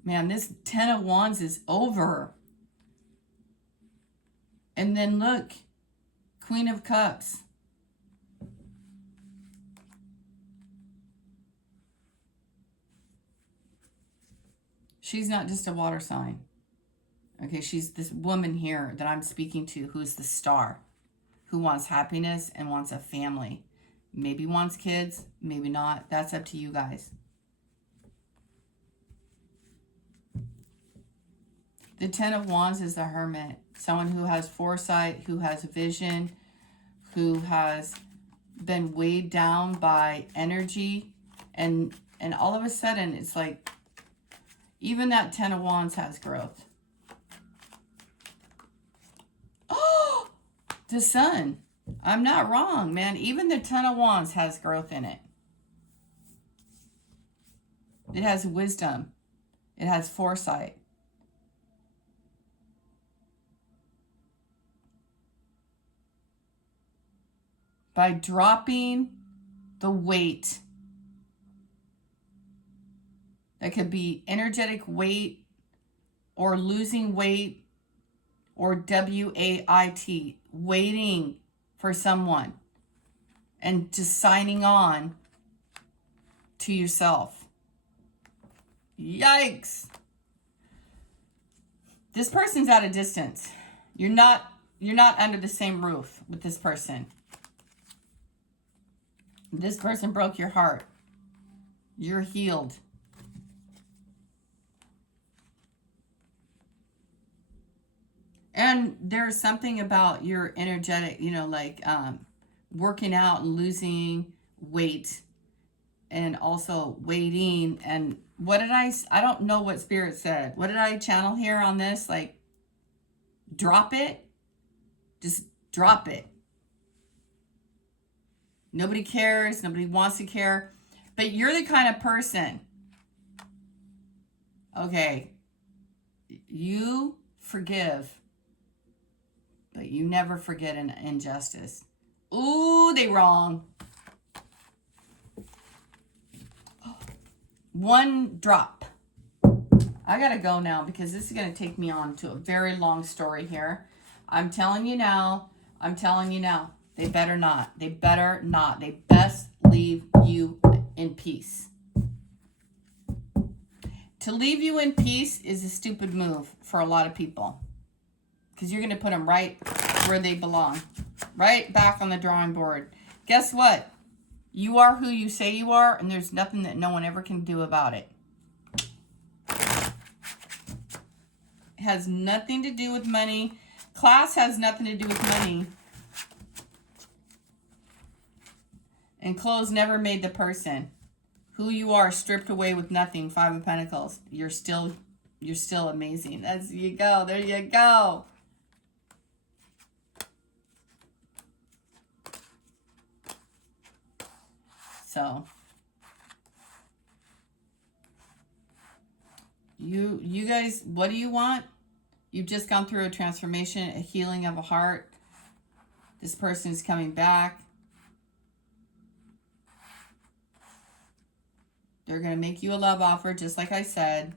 Man, this 10 of Wands is over. And then look, Queen of Cups. She's not just a water sign. Okay, she's this woman here that I'm speaking to who's the star, who wants happiness and wants a family. Maybe wants kids, maybe not. That's up to you guys. The 10 of Wands is the Hermit. Someone who has foresight, who has vision, who has been weighed down by energy. And all of a sudden, it's like, even that 10 of Wands has growth. Oh, the Sun. I'm not wrong, man. Even the 10 of Wands has growth in it. It has wisdom. It has foresight. By dropping the weight, that could be energetic weight or losing weight or W-A-I-T, waiting for someone and just signing on to yourself. Yikes. This person's at a distance. You're not under the same roof with this person. This person broke your heart. You're healed. And there's something about your energetic, like working out and losing weight and also waiting. And what did I don't know what Spirit said. What did I channel here on this? Like, drop it. Just drop it. Nobody cares. Nobody wants to care. But you're the kind of person. Okay. You forgive. But you never forget an injustice. Ooh, they wrong. One drop. I gotta go now because this is gonna take me on to a very long story here. I'm telling you now. They better not. They better not. They best leave you in peace. To leave you in peace is a stupid move for a lot of people. Because you're going to put them right where they belong. Right back on the drawing board. Guess what? You are who you say you are, and there's nothing that no one ever can do about it. It has nothing to do with money. Class has nothing to do with money. And clothes never made the person. Who you are stripped away with nothing. 5 of Pentacles. You're still amazing. There you go. So you guys, what do you want? You've just gone through a transformation, a healing of a heart. This person is coming back. They're going to make you a love offer, just like I said.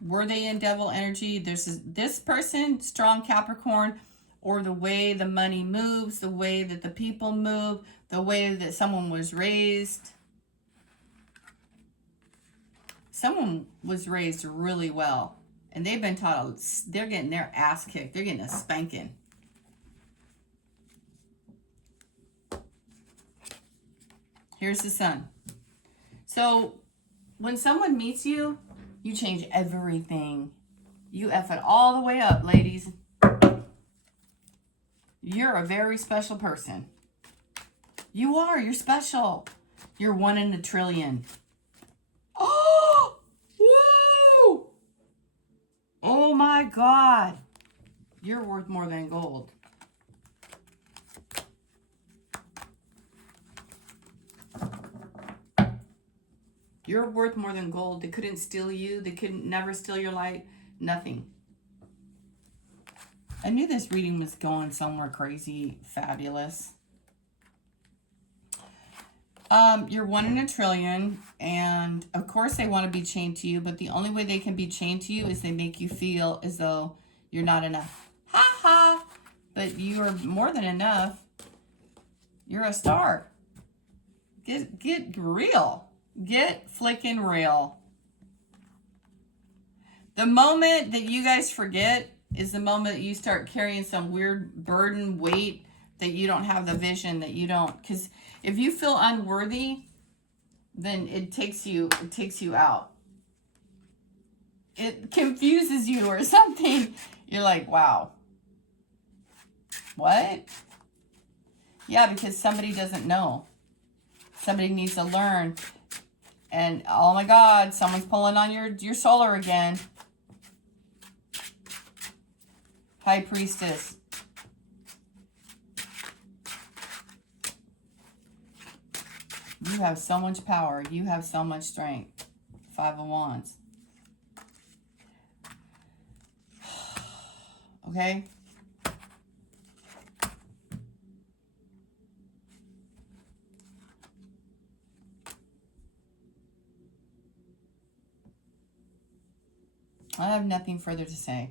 Were they in devil energy? This person, strong Capricorn, or the way the money moves, the way that the people move, the way that someone was raised. Someone was raised really well. And they've been taught, they're getting their ass kicked. They're getting a spanking. Here's the Sun. So, when someone meets you, you change everything. You F it all the way up, ladies. You're a very special person. You are. You're special. You're 1 in a trillion. Oh! Woo! Oh my God. You're worth more than gold. You're worth more than gold. They couldn't steal you. They couldn't never steal your light. Nothing. I knew this reading was going somewhere crazy, fabulous. You're one in a trillion, and of course they want to be chained to you, but the only way they can be chained to you is they make you feel as though you're not enough. Ha ha! But you are more than enough. You're a star. Get real. Get flicking real. The moment that you guys forget is the moment that you start carrying some weird burden, weight, that you don't have the vision, that you don't, because if you feel unworthy, then it takes you out. It confuses you or something. You're like, wow. What? Yeah, because somebody doesn't know. Somebody needs to learn. And oh my God, someone's pulling on your solar again. High Priestess. You have so much power. You have so much strength. Five of Wands. Okay? I have nothing further to say.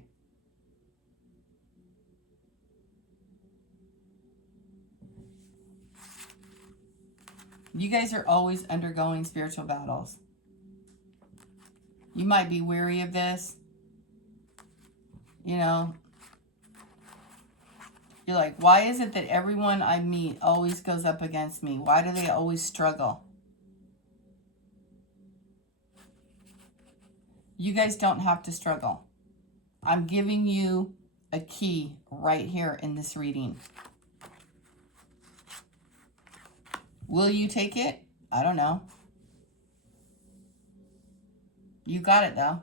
You guys are always undergoing spiritual battles. You might be weary of this. You know, you're like, why is it that everyone I meet always goes up against me? Why do they always struggle? You guys don't have to struggle. I'm giving you a key right here in this reading. Will you take it? I don't know. You got it though.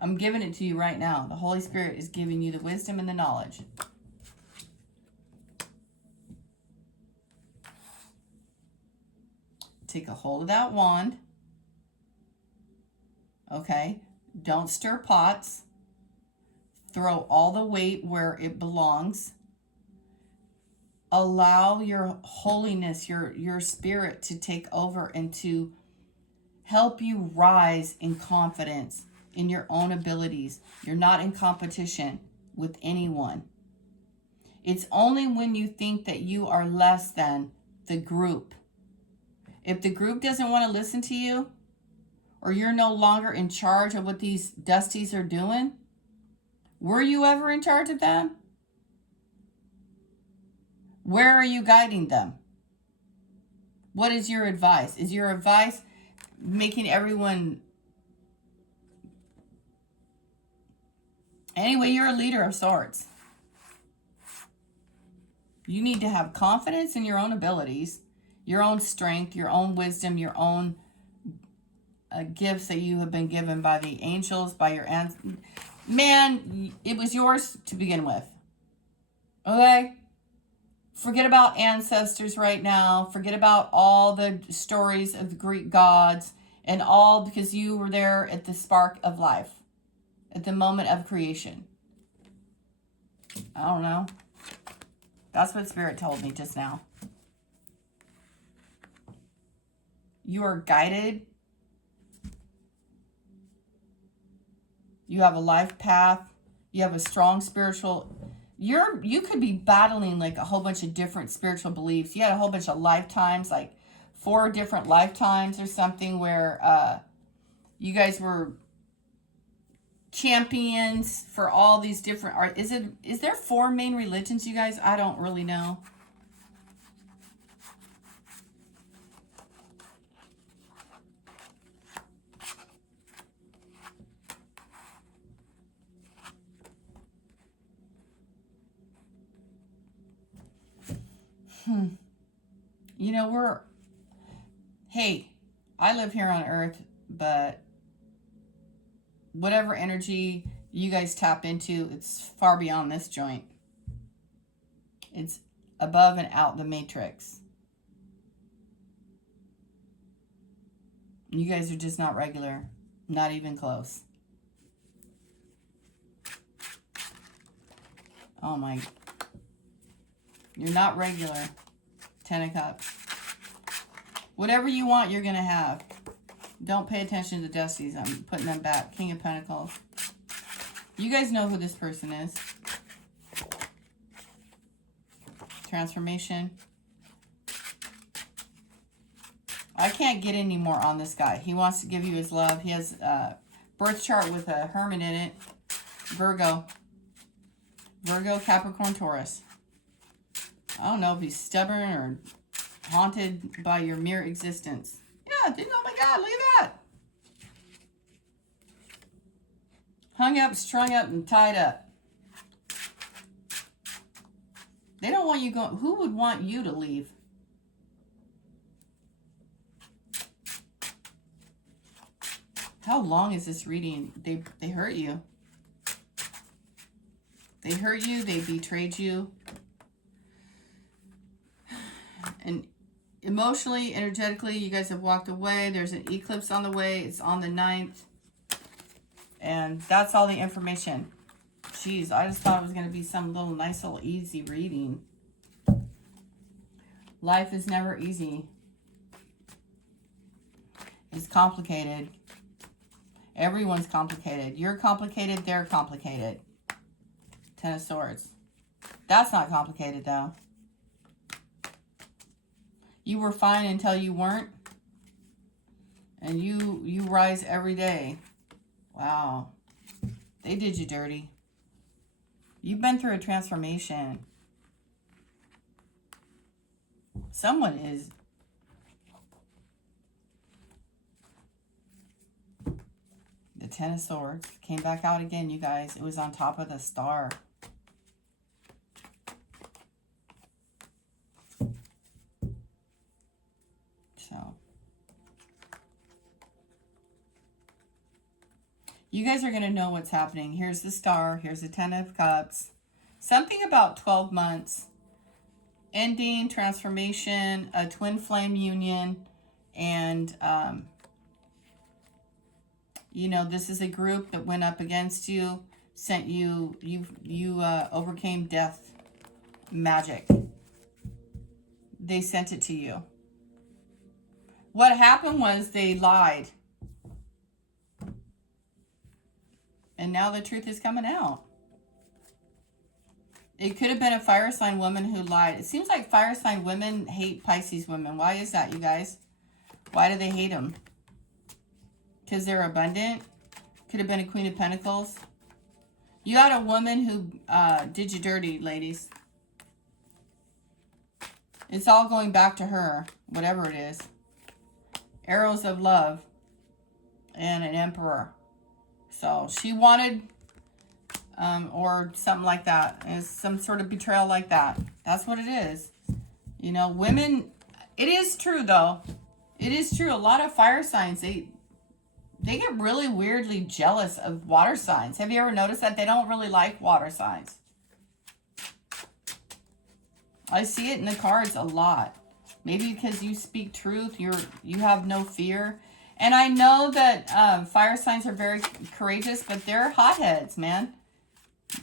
I'm giving it to you right now. The Holy Spirit is giving you the wisdom and the knowledge. Take a hold of that wand. Okay. Don't stir pots. Throw all the weight where it belongs. Allow your holiness, your spirit to take over and to help you rise in confidence in your own abilities. You're not in competition with anyone. It's only when you think that you are less than the group. If the group doesn't want to listen to you, or you're no longer in charge of what these dusties are doing, were you ever in charge of them? Where are you guiding them? What is your advice? Is your advice making everyone... Anyway, you're a leader of sorts. You need to have confidence in your own abilities, your own strength, your own wisdom, your own gifts that you have been given by the angels, by your ancestors. Man, it was yours to begin with. Okay? Forget about ancestors right now. Forget about all the stories of the Greek gods and all, because you were there at the spark of life, at the moment of creation. I don't know. That's what Spirit told me just now. You are guided. You have a life path. You have a strong spiritual... You could be battling like a whole bunch of different spiritual beliefs. You had a whole bunch of lifetimes, like 4 different lifetimes or something, where you guys were champions for all these different art. Is there 4 main religions, you guys? I don't really know. You know, hey, I live here on Earth, but whatever energy you guys tap into, it's far beyond this joint. It's above and out the matrix. You guys are just not regular, not even close. Oh my. You're not regular. 10 of Cups. Whatever you want, you're going to have. Don't pay attention to Dusty's. I'm putting them back. King of Pentacles. You guys know who this person is. Transformation. I can't get any more on this guy. He wants to give you his love. He has a birth chart with a hermit in it. Virgo. Virgo, Capricorn, Taurus. I don't know if he's stubborn or haunted by your mere existence. Yeah, dude, oh my God, look at that. Hung up, strung up, and tied up. They don't want you going. Who would want you to leave? How long is this reading? They hurt you. They hurt you. They betrayed you. And emotionally, energetically, you guys have walked away. There's an eclipse on the way. It's on the 9th. And that's all the information. Jeez, I just thought it was going to be some little nice little easy reading. Life is never easy. It's complicated. Everyone's complicated. You're complicated, they're complicated. 10 of Swords. That's not complicated, though. You were fine until you weren't. And you rise every day. Wow. They did you dirty. You've been through a transformation. Someone is. The 10 of Swords came back out again, you guys. It was on top of the star. So. You guys are going to know what's happening. Here's the star. Here's the 10 of Cups. Something about 12 months. Ending, transformation, a twin flame union, and, you know, this is a group that went up against you, sent you, you overcame death magic. They sent it to you. What happened was they lied. And now the truth is coming out. It could have been a fire sign woman who lied. It seems like fire sign women hate Pisces women. Why is that, you guys? Why do they hate them? Because they're abundant? Could have been a Queen of Pentacles. You got a woman who did you dirty, ladies. It's all going back to her, whatever it is. Arrows of love and an emperor. So she wanted, or something like that. It's some sort of betrayal like that. That's what it is. You know, women, it is true though. It is true. A lot of fire signs, they get really weirdly jealous of water signs. Have you ever noticed that? They don't really like water signs. I see it in the cards a lot. Maybe because you speak truth, you have no fear. And I know that fire signs are very courageous, but they're hotheads, man.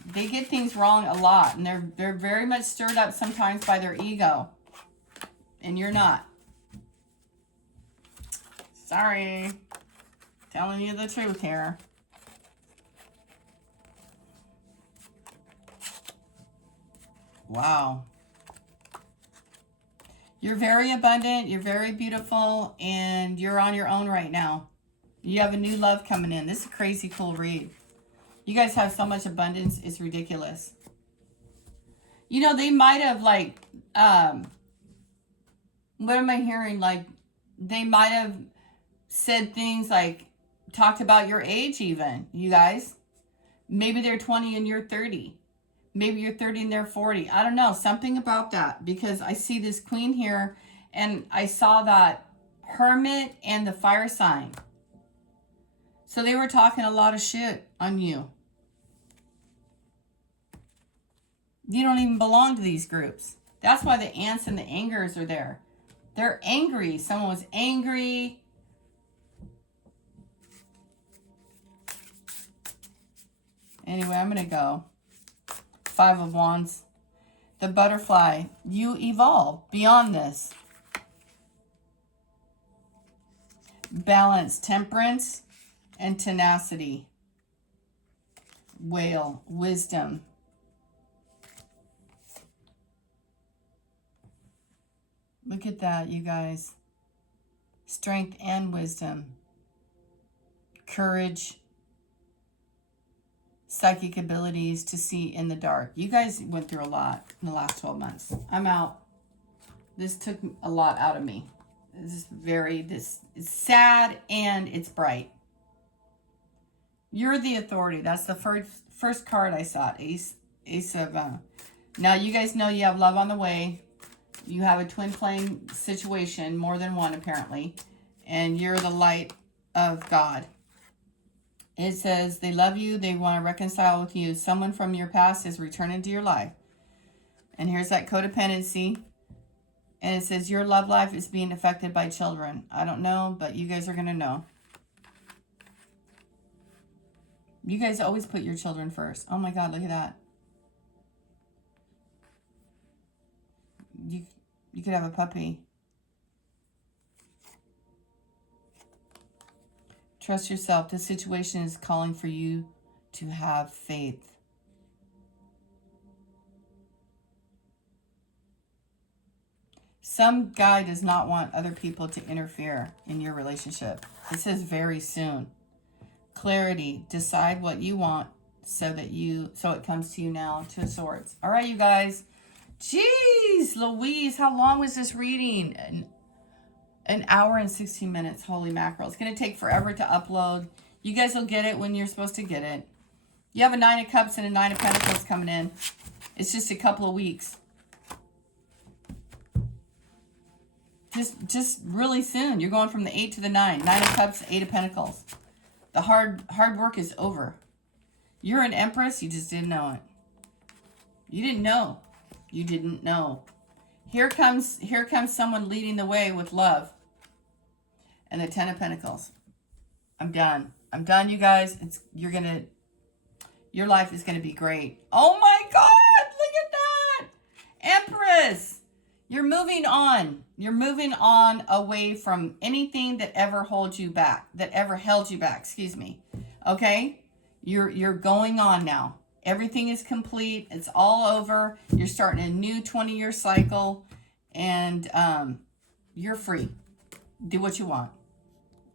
They get things wrong a lot, and they're very much stirred up sometimes by their ego. And you're not. Sorry. Telling you the truth here. Wow. You're very abundant, you're very beautiful, and you're on your own right now. You have a new love coming in. This is a crazy cool read. You guys have so much abundance, it's ridiculous. You know, they might have, like, what am I hearing? Like, they might have said things like, talked about your age even, you guys. Maybe they're 20 and you're 30. Maybe you're 30 and they're 40. I don't know. Something about that. Because I see this queen here. And I saw that hermit and the fire sign. So they were talking a lot of shit on you. You don't even belong to these groups. That's why the ants and the angers are there. They're angry. Someone was angry. Anyway, I'm going to go. Five of Wands. The butterfly. You evolve beyond this. Balance, temperance, and tenacity. Whale, wisdom. Look at that, you guys. Strength and wisdom. Courage. Psychic abilities to see in the dark. You guys went through a lot in the last 12 months. I'm out. This took a lot out of me. This is sad and it's bright. You're the authority. That's the first card I saw. Ace of... now you guys know you have love on the way. You have a twin flame situation, more than one apparently. And you're the light of God. It says they love you. They want to reconcile with you. Someone from your past is returning to your life. And here's that codependency. And it says your love life is being affected by children. I don't know, but you guys are going to know. You guys always put your children first. Oh my God, look at that. You could have a puppy. Trust yourself. This situation is calling for you to have faith. Some guy does not want other people to interfere in your relationship. It says very soon. Clarity. Decide what you want so it comes to you now. Two of Swords. All right, you guys. Jeez, Louise, how long was this reading? An hour and 16 minutes. Holy mackerel. It's going to take forever to upload. You guys will get it when you're supposed to get it. You have a 9 of Cups and a 9 of Pentacles coming in. It's just a couple of weeks. Just really soon. You're going from the 8 to the 9. 9 of Cups, 8 of Pentacles. The hard work is over. You're an Empress. You just didn't know it. You didn't know. You didn't know. Here comes someone leading the way with love. And the 10 of Pentacles. I'm done. I'm done, you guys. Your life is gonna be great. Oh my God! Look at that! Empress! You're moving on. You're moving on away from anything that ever held you back. Excuse me. Okay? You're going on now. Everything is complete. It's all over. You're starting a new 20-year cycle. And you're free. Do what you want.